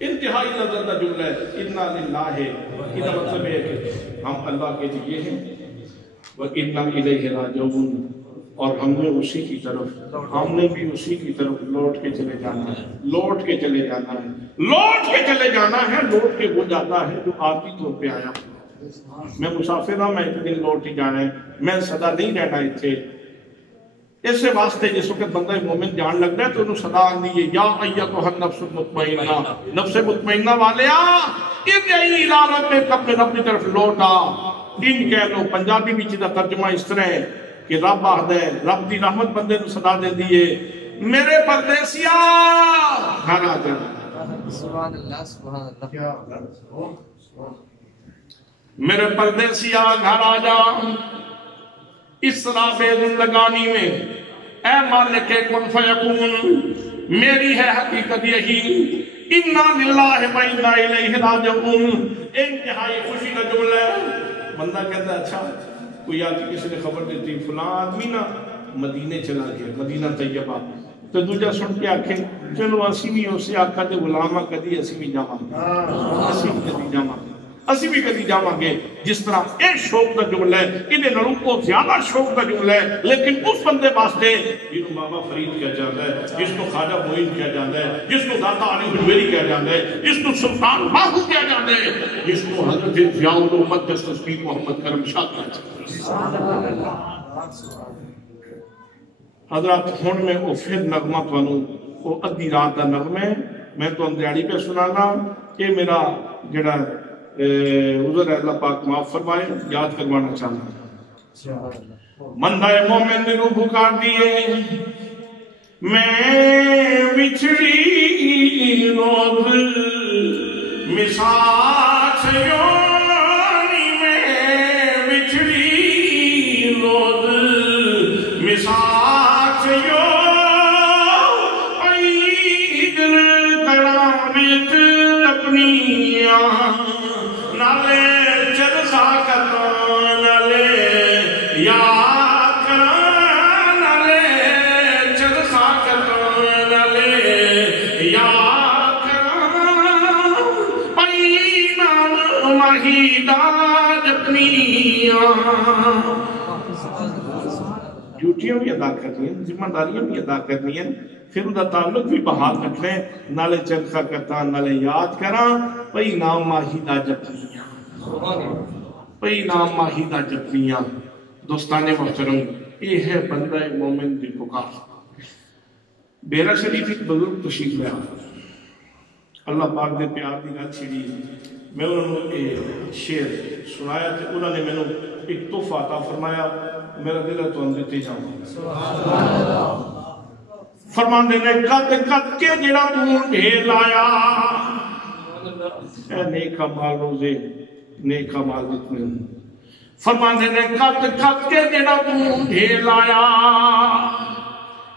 انتہائی نظر دا جملہ ہے انا للہ ہے یہ مطلب ہے کہ ہم اللہ کے لیے ہیں وَإِنَّا إِلَيْهِ رَاجِعُونَ اور ہم نے اسی کی طرف ہم نے بھی اسی کی طرف لوٹ کے چلے جانا ہے لوٹ کے چلے جانا ہے لوٹ کے چلے جانا ہے لوٹ کے وہ جاتا ہے جو آتی طور پہ آیا میں مسافر ہوں میں ایک دن لوٹ ہی جانا ہے میں صدا نہیں رہنا اتھے اس سے واسطے جس وقت بندہ مومن جان لگ رہا ہے تو انہوں صدا آندی ہے یا ایتھا النفس المطمئنہ نفس مطمئنہ والے ارجعی الی ربک اپنے رب کی طرف لوٹا ان کہہ لو پنجابی بھی چیزا ترجمہ اس طرح ہے کہ رب آہد ہے رب دی رحمت بندے نو صدا دے دیئے میرے پردیسیا گھر آ جانا سبحان اللہ سبحان اللہ میرے پردیسیا گھر آ جا اس راب زندگانی میں اے مالک کن فیکون میری ہے حقیقت یہی انا للہ و انا الیہ راجعون انتہائی خوشی کا جملہ ہے بندہ کہتا ہے اچھا کوئی آتی کسی نے خبر دیتی فلاں آدمی نا مدینے چلا گیا مدینہ طیبہ تو دوجہ سن کے آکھیں چلو اسی بھی اسے آقا دے غلامہ کدی اسی بھی جاواں گے جس طرح اے شوق کا جملہ ہے انہیں نڑوں کو زیادہ شوق کا جملہ ہے لیکن اس بندے واسطے جنہوں بابا فرید کیا جاتا ہے جس کو خواجہ معین کیا جاتا ہے جس کو داتا علی حجویری کیا جاتا ہے جس کو سلطان باہو کیا جاتا ہے جس کو حضرت ضیاء الامت دست تصویر محمد کرم شاہ کیا جاتا ہے حضرات ہون میں وہ پھر نغمہ توانوں وہ ادھی رات دا نغمہ ہے میں تو اندیاڑی پہ سنانا کہ میرا جڑا حضور اللہ پاک معاف فرمائے یاد کروانا چاہنا مندہ مومن نے روح بھکار دیئے میں بچھڑی روز مساس یونی میں بچھڑی روز مساس یونی دل تڑامت تپنیاں نالے چرسا کرنا نالے یا کرنا نالے چرسا کرنا نالے یا کرنا پینام مہیدہ جپنیاں ڈیوٹیاں بھی ادا کرنی ہیں ذمہ داریاں بھی ادا کرنی ہیں پھر دا تعلق بھی بحال رکھنے نالے چرخہ کرتا نالے یاد کرا پئی نام ماہی دا جپنیاں پئی نام ماہی دا جپنیاں دوستان محترم یہ ہے بندہ مومن دی پکار بیرہ شریف ایک بزرگ تشریف لیا اللہ پاک دے پیار دی گل چھڑی میں انہوں نے شعر سنایا تھے انہوں نے میں ایک تحفہ عطا فرمایا میرا دل ہے تو ہم دیتے جاؤں فرمان دے نے قد قد کے جڑا تو ڈھیر لایا اے نیکا مال روزے نیکا مال جتنے فرمان دے نے قد قد کے جڑا تو ڈھیر لایا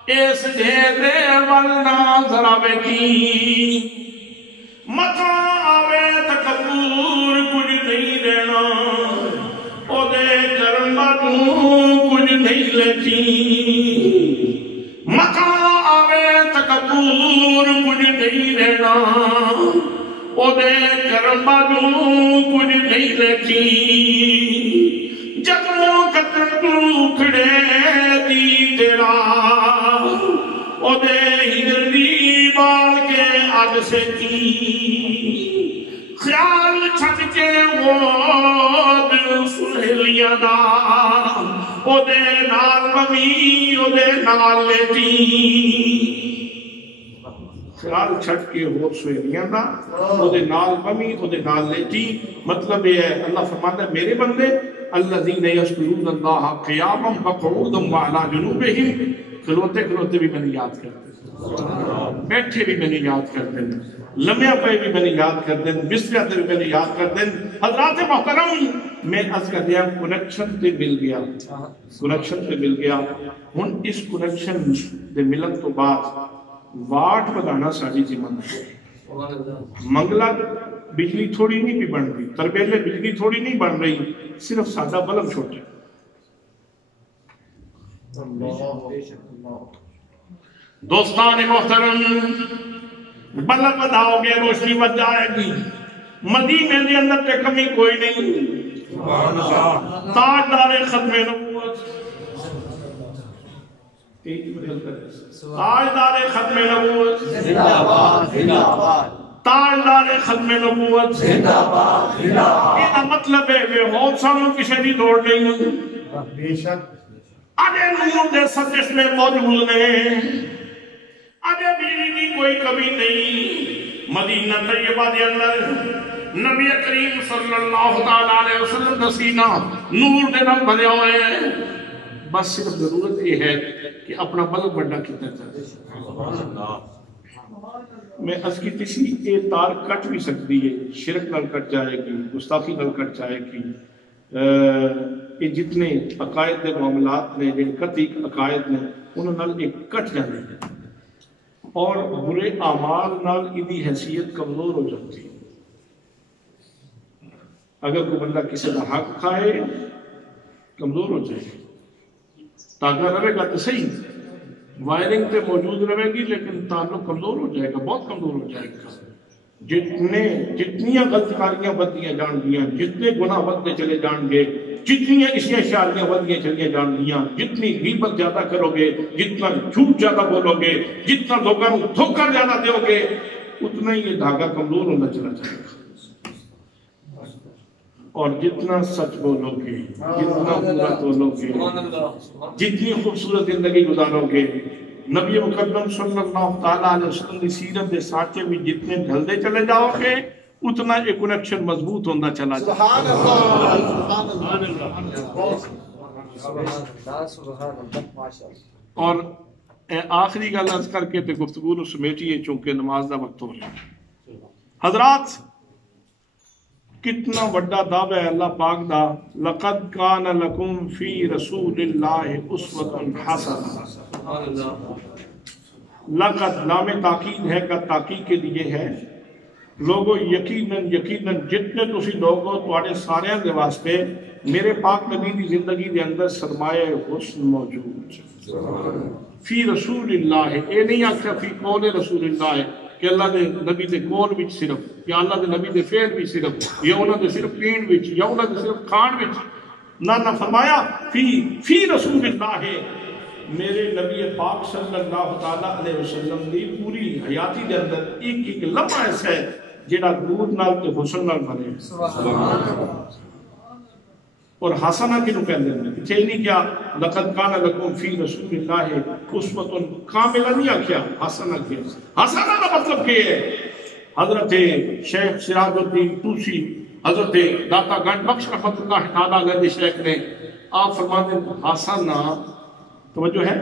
اس ڈھیر دے والنا ذرا بیٹھی متا آوے تکبور کچھ نہیں دینا او دے کرم باتوں کچھ نہیں لیتی متا آوے تکبور کچھ نہیں دینا او دے کرم باتوں کچھ نہیں لیتی جگلوں قدر تو کھڑے دی تیرا او دے ہجر دی بال کے آج سے کی خیال چھٹ کے وہ دل سہیلیاں دا او دے نال ممی او دے نال لیتی خیال چھٹ کے وہ سہیلیاں دا او دے نال ممی او دے نال لیتی مطلب یہ ہے اللہ فرماتا ہے میرے بندے الذین یذکرون اللہ قیاما وقعودا وعلی جنوبہم کھلوتے کھلوتے بھی میں نے یاد کرتے بیٹھے بھی میں نے یاد کرتے لمحہ پہ بھی میں نے یاد کرتے بستر بھی میں نے یاد کرتے حضرات محترم میں از کر دیا کنیکشن تے مل گیا کنیکشن تے مل گیا ہن اس کنیکشن دے ملن تو بعد واٹ بدانا ساڑی ذمہ منگلا بجلی تھوڑی نہیں بھی بن رہی تربیلے بجلی تھوڑی نہیں بن رہی صرف سادہ بلب چھوٹے دوستان محترم بلب بداؤ گے روشنی بچ جائے گی مدینے دے اندر تے کمی کوئی نہیں تاجدار ختم نبوت تاجدار ختم نبوت تاجدار ختم نبوت یہ مطلب ہے کہ بہت سالوں کسی بھی دوڑ نہیں آجے نور دے سجش میں موجود ہیں آجے بیوی کی کوئی کمی نہیں مدینہ طیبہ دے اندر نبی کریم صلی اللہ علیہ وسلم کا سینہ نور دے نال بھرے ہوئے ہیں بس صرف ضرورت یہ ہے کہ اپنا بلب بڑا کتنا چاہتے میں اس کی تیسی یہ تار کٹ بھی سکتی ہے شرک نال کٹ جائے گی گستاخی نال کٹ جائے گی یہ جتنے عقائد دے معاملات نے جن قطعی عقائد نے انہوں نال ایک کٹ جانے ہیں اور برے اعمال نال ادھی حیثیت کمزور ہو جاتی ہے اگر کوئی بندہ کسی کا حق کھائے کمزور ہو جائے گی تاکہ رہے گا تو صحیح وائرنگ تے موجود رہے گی لیکن تعلق کمزور ہو جائے گا بہت کمزور ہو جائے گا جتنیاں غلط کاریاں بدیاں جان گیاں جتنے گناہ بدتے چلے جان گے جتنی اشیاء شاریاں بدیاں چلے جان گیاں جتنی غیبت زیادہ کرو گے جتنا جھوٹ زیادہ بولو گے جتنا لوگوں کو دھوکہ زیادہ دو گے اتنا ہی یہ دھاگا کمزور ہونا چلا جائے گا اور جتنا سچ بولو گے جتنا برا بولو گے جتنی خوبصورت زندگی گزارو گے نبی مقدم صلی اللہ علیہ وسلم کی سیرت دے سانچے بھی جتنے ڈھلتے چلے جاؤ گے اتنا ایک کنیکشن مضبوط ہونا چلا جائے اور آخری گل عرض کر کے گفتگو نو سمیٹیے چونکہ نماز دا وقت ہو رہا ہے حضرات کتنا بڑا دعویٰ ہے اللہ پاک دا لقد کان لکم فی رسول اللہ اسوۃ حسنہ لقد لام تاکید ہے کا تاکید کے لیے ہے لوگو یقیناً جتنے تسی لوگو تواڈے سارے دے واسطے میرے پاک نبی دی زندگی دے اندر سرمایہ حسن موجود فی رسول اللہ اے نہیں آکھا فی قول رسول اللہ کہ اللہ دے نبی دے قول وچ صرف یا اللہ دے نبی دے فعل وچ صرف یا انہاں دے صرف پین وچ یا انہاں دے صرف کھان وچ نہ فرمایا فی رسول اللہ میرے نبی پاک صلی اللہ تعالیٰ علیہ وسلم دی پوری حیاتی دے اندر ایک ایک لمحہ ایسا ہے جیڑا نور نال تے حسن نال بھرے اور حسنہ کنوں کہندے ہیں کہ نہیں کیا لقد کان لکم فی رسول اللہ اسوۃ کاملہ نہیں آکھیا حسنہ کیا حسنہ کا مطلب کیا ہے حضرت شیخ سراج الدین توسی حضرت داتا گنج بخش رحمۃ اللہ تعالیٰ علیہ شیخ نے آپ فرماتے ہیں حسنہ توجہ ہے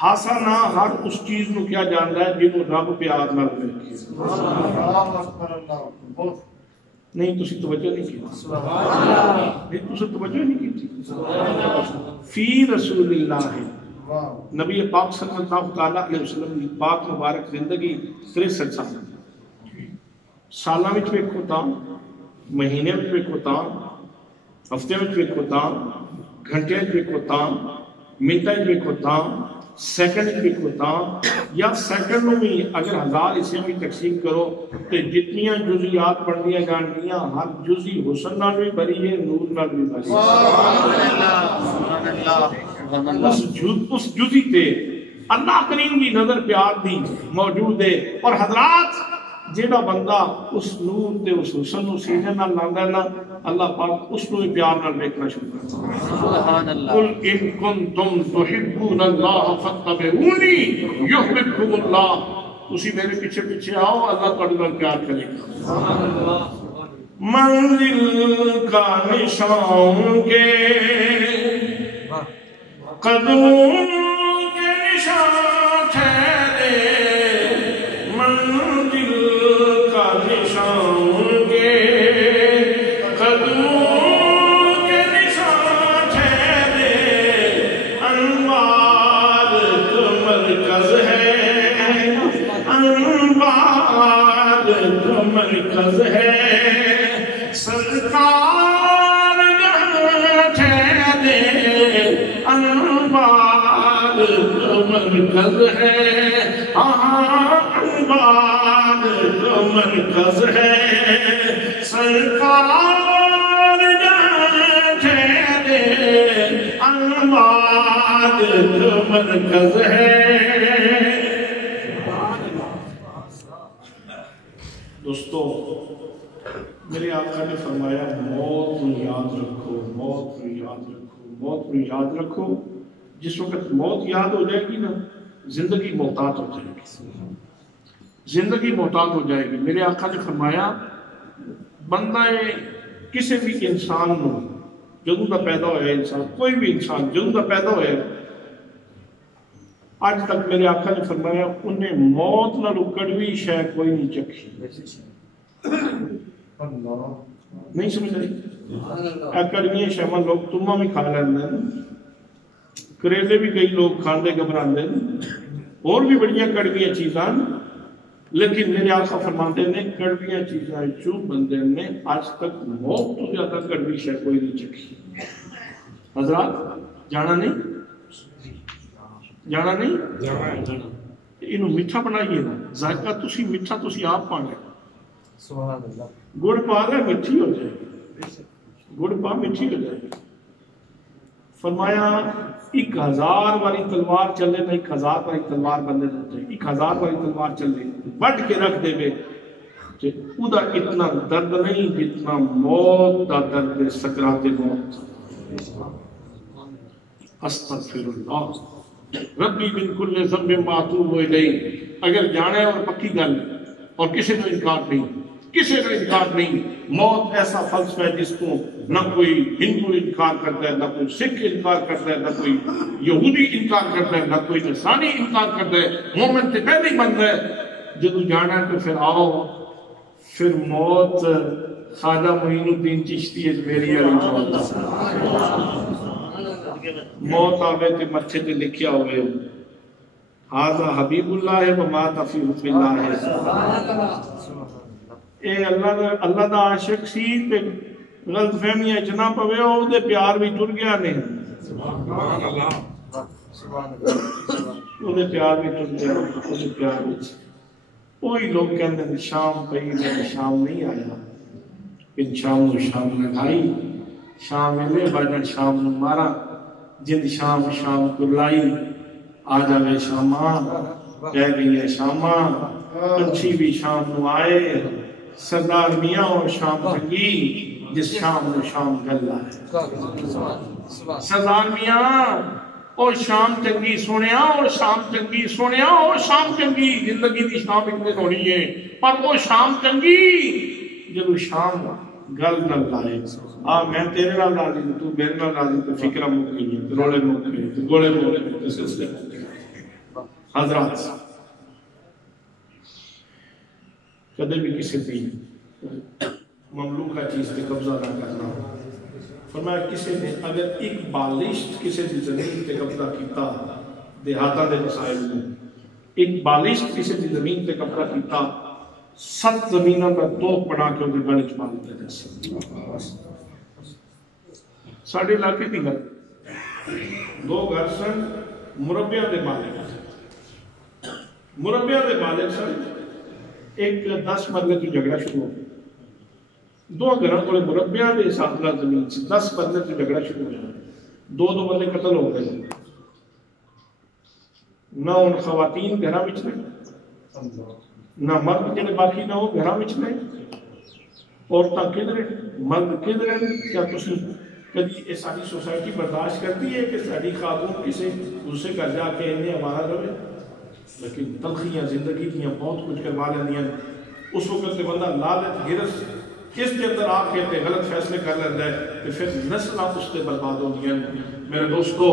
حسنہ ہر اس چیز کو کیا جانتا ہے جنہوں رب پیار نہ رکھے نہیں تسی توجہ نہیں کی نہیں تسی توجہ نہیں کی فی رسول اللہ نبی پاک صلی اللہ تعالیٰ علیہ وسلم کی پاک مبارک زندگی 63 سال سالہ وچ ویک ہوتا مہینے وچ ویک ہوتا ہفتے وچ ویک ہوتا گھنٹے وچ ویک ہوتا منٹاں وچ ویک ہوتا سیکنڈ وچ ویک ہوتا یا سیکنڈ میں اگر 1000 حصے میں تقسیم کرو تو جتنیاں جزیات بندیاں جانیاں ہر جزی حسن نال بھی بھری ہے نور نال بھی بھری اس جزی تے اللہ کریم کی نظر پیار دی موجود ہے اور حضرات جیڑا بندہ اس نور تے اس حسن نو سینے نال لاندا ہے نا اللہ پاک اس نو پیار نال دیکھنا شروع کرتا ہے سبحان اللہ قل ان کنتم تحبون اللہ فاتبعونی یحببکم اللہ اسی میرے پیچھے پیچھے آؤ اللہ تہاڈے نال پیار کرے گا سبحان اللہ منزل کا نشان کے قدموں کے نشان ٹھہرے منزل کا نشان کے قدموں کے نشان ٹھہرے انوار تو مرکز ہے انوار تو مرکز ہے سرکار جہاں ٹھہرے انوار تو مرکز ہے انوار تو مرکز ہے سرکار جہاں ٹھہرے انوار تو مرکز ہے دوستو میرے آقا نے فرمایا موت کو یاد رکھو موت کو یاد رکھو موت کو یاد رکھو جس وقت موت یاد ہو جائے گی نا زندگی محتاط ہو جائے گی زندگی محتاط ہو جائے گی میرے آقا نے فرمایا بندہ کسی بھی انسان نو جدوں دا پیدا ہویا انسان کوئی بھی انسان جدوں دا پیدا ہویا آج تک میرے آقا نے فرمایا انہیں موت نہ کڑوی شے کوئی نہیں چکھی نہیں سمجھ رہی کڑویاں شیواں لوگ تمہ بھی کھا لیندے کریلے بھی کئی لوگ کھاندے گھبراندے اور بھی بڑیاں کڑویاں چیزاں لیکن میرے آقا فرماتے ہیں کڑویاں چیزاں جو بندے نے آج تک موت تو زیادہ کڑوی شے کوئی نہیں چکھی حضرات جانا نہیں جانا نہیں انہوں میٹھا بنائیے نا ذائقہ تسی میٹھا تسی آپ پانے گڑ پا رہے مٹھی ہو جائے گڑ پا مٹھی ہو جائے فرمایا 1000 والی تلوار چلے نا 1000 والی تلوار بندے دیتے 1000 والی تلوار چلے بڑھ کے رکھ دے بے ادا اتنا درد نہیں جتنا موت دا درد سکرات موت استغفر اللہ ربی من کل ذنب معتوب الیہ اگر جانے اور پکی گل اور کسی نے انکار نہیں کسی نے انکار نہیں موت ایسا فلسفہ ہے جس کو نہ کوئی ہندو انکار کرتا ہے نہ کوئی سکھ انکار کرتا ہے نہ کوئی یہودی انکار کرتا ہے نہ کوئی نصرانی انکار کرتا ہے مومن سے پہلے ہی بن رہا ہے جدو جانا ہے تو پھر آؤ پھر موت خواجہ معین الدین چشتی اجمیری علی موت آوے تے مچھے تے لکھیا ہوئے حاضر حبیب اللہ ہے ومات فی حکم اللہ ہے اے اللہ دا عاشق سی تے غلط فہمیاں اتنا پوے ہو دے پیار بھی ٹر گیا نہیں وہ دے پیار بھی ٹر گیا وہ دے پیار بھی وہی لوگ کہتے ہیں شام پہی لیکن شام نہیں آیا ان شام نو شام لگائی شام میں بجن شام نو مارا جن شام شام کلائی آ جاوے شاماں کہہ گئی ہے شاماں پنچھی بھی شام نو آئے سردار میاں اور شام چنگی جس شام نو شام گلا ہے سردار میاں او شام چنگی سنیا او شام چنگی سنیا او شام چنگی زندگی دی شام اتنے ہونی ہے پر او شام چنگی جدو شام گل نہ لائے میں تیرے نال راضی تو میرے نال راضی تو فکرہ مک گئی ہے رولے مک گئی تو گولے مک گئی تو سلسلے حضرات کدے بھی کسی بھی مملوکہ چیز پہ قبضہ نہ کرنا فرمایا کسی نے اگر ایک بالشت کسی دی زمین پہ قبضہ کیتا دیہاتہ دے مسائل میں ایک بالشت کسی دی زمین پہ قبضہ کیتا 7 زمینوں کا توپ بنا کے انہیں گلے چھپا دیتے جیسے ساڑھے علاقے دی گھر 2 گھر سن مربیہ دے مالک سن ایک 10 مرلے کی جھگڑا شروع ہو 2 گھروں کو مربیہ دے ساتھ زمین سے 10 مرلے کی جھگڑا شروع ہو جائے 2 مرلے قتل ہو گئے نہ ان خواتین گھرہ وچ نے نہ مرد جنہیں باقی نہ ہو گھرہ وچ نے عورتاں کدھر مرد کدھر کیا تسی کبھی یہ ساری سوسائٹی برداشت کرتی ہے کہ ساری خاتون کسی دوسرے گھر جا کے انہیں ہمارا رہے لیکن تلخیاں زندگی دیاں بہت کچھ کروا لیندیاں اس وقت سے بندہ لالچ گرس کس کے اندر آ کے غلط فیصلے کر لیتا ہے کہ پھر نسلیں اس سے برباد ہو گئی ہیں میرے دوستو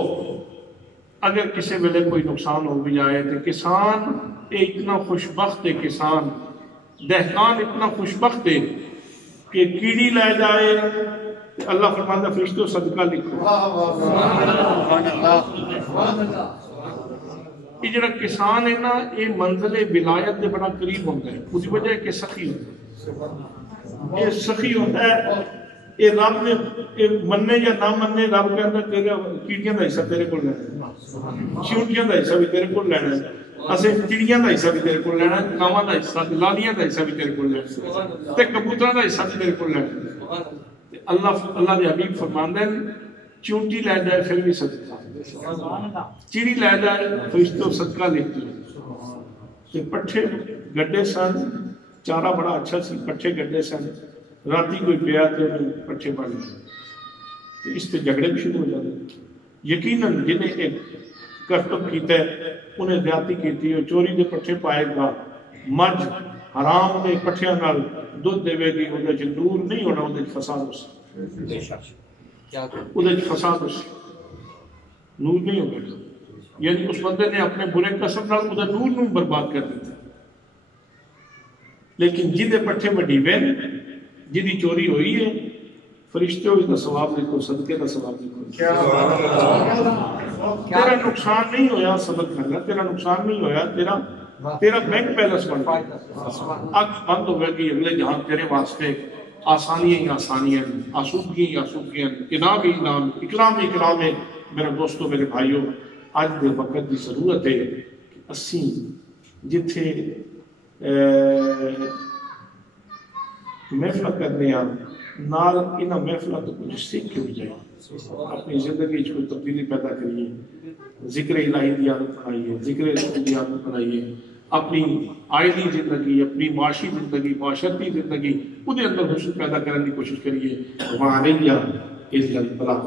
اگر کسی ویلے کوئی نقصان ہو بھی جائے تو کسان اتنا خوشبخت ہے کسان دہقان اتنا خوشبخت ہے کہ کیڑی لے جائے اللہ فرماتا فرشتوں صدقہ لکھو یہ جڑا کسان ہے نا یہ منزل ولایت دے بڑا قریب ہوتا ہے اس وجہ ہے کہ سخی ہوتا ہے یہ سخی ہوتا ہے یہ رب نے مننے یا نہ مننے رب کے اندر تیرے کیڑیاں دا حصہ تیرے کو لینا ہے چیونٹیاں دا حصہ بھی تیرے کو لینا ہے اسے چڑیاں دا حصہ بھی تیرے کو لینا ہے کاواں دا حصہ لالیاں دا حصہ بھی تیرے کو لینا ہے تے کبوتراں دا حصہ بھی تیرے کو لینا ہے اللہ دے حبیب فرماندے ہیں چونٹی لے جائے پھر بھی صدقہ چڑی لے جائے فرشتوں صدقہ لکھ دو تے پٹھے گڈے سن چارہ بڑا اچھا سی پٹھے گڈے سن راتی کوئی پیا تے پٹھے پڑ گئے اس سے جھگڑے بھی شروع ہو جاتے یقیناً جنہیں ایک کرتب کیتا ہے انہیں زیادتی کیتی ہے چوری دے پٹھے پائے گا مجھ حرام دے پٹھیاں نال دودھ دے گی انہیں جو نور نہیں ہونا انہیں فساد ہو سکتا انہیں فساد ہو سکتا نور نہیں ہوگا یعنی اس بندے نے اپنے برے قسم نال انہیں نور نور برباد کر دیتا لیکن جدے پٹھے بڑی وین جدی چوری ہوئی ہے فرشتے ہوئی دا ثواب لکھو صدقے دا ثواب لکھو تیرا نقصان نہیں ہویا صدق کرنا تیرا نقصان نہیں ہویا تیرا بینک بیلنس بن گیا اگ بند ہو گئی اگلے جہاں تیرے واسطے آسانیاں ہی آسانیاں آسودگیاں ہی آسودگیاں انعام ہی انعام اکرام ہی اکرام ہے میرے دوستو میرے بھائیو آج دے وقت دی ضرورت ہے کہ اسی جتھے محفلہ کرنے نال انہاں محفلہ تو کچھ سیکھ کے ہو جائے اپنی زندگی کوئی تبدیلی پیدا کریے ذکر الہی دی عادت بنائیے ذکر رسول دی عادت بنائیے اپنی آئلی زندگی اپنی معاشی زندگی معاشرتی زندگی انہیں اندر حسن پیدا کرنے کی کوشش کریے وعلیہ اذن البلاغ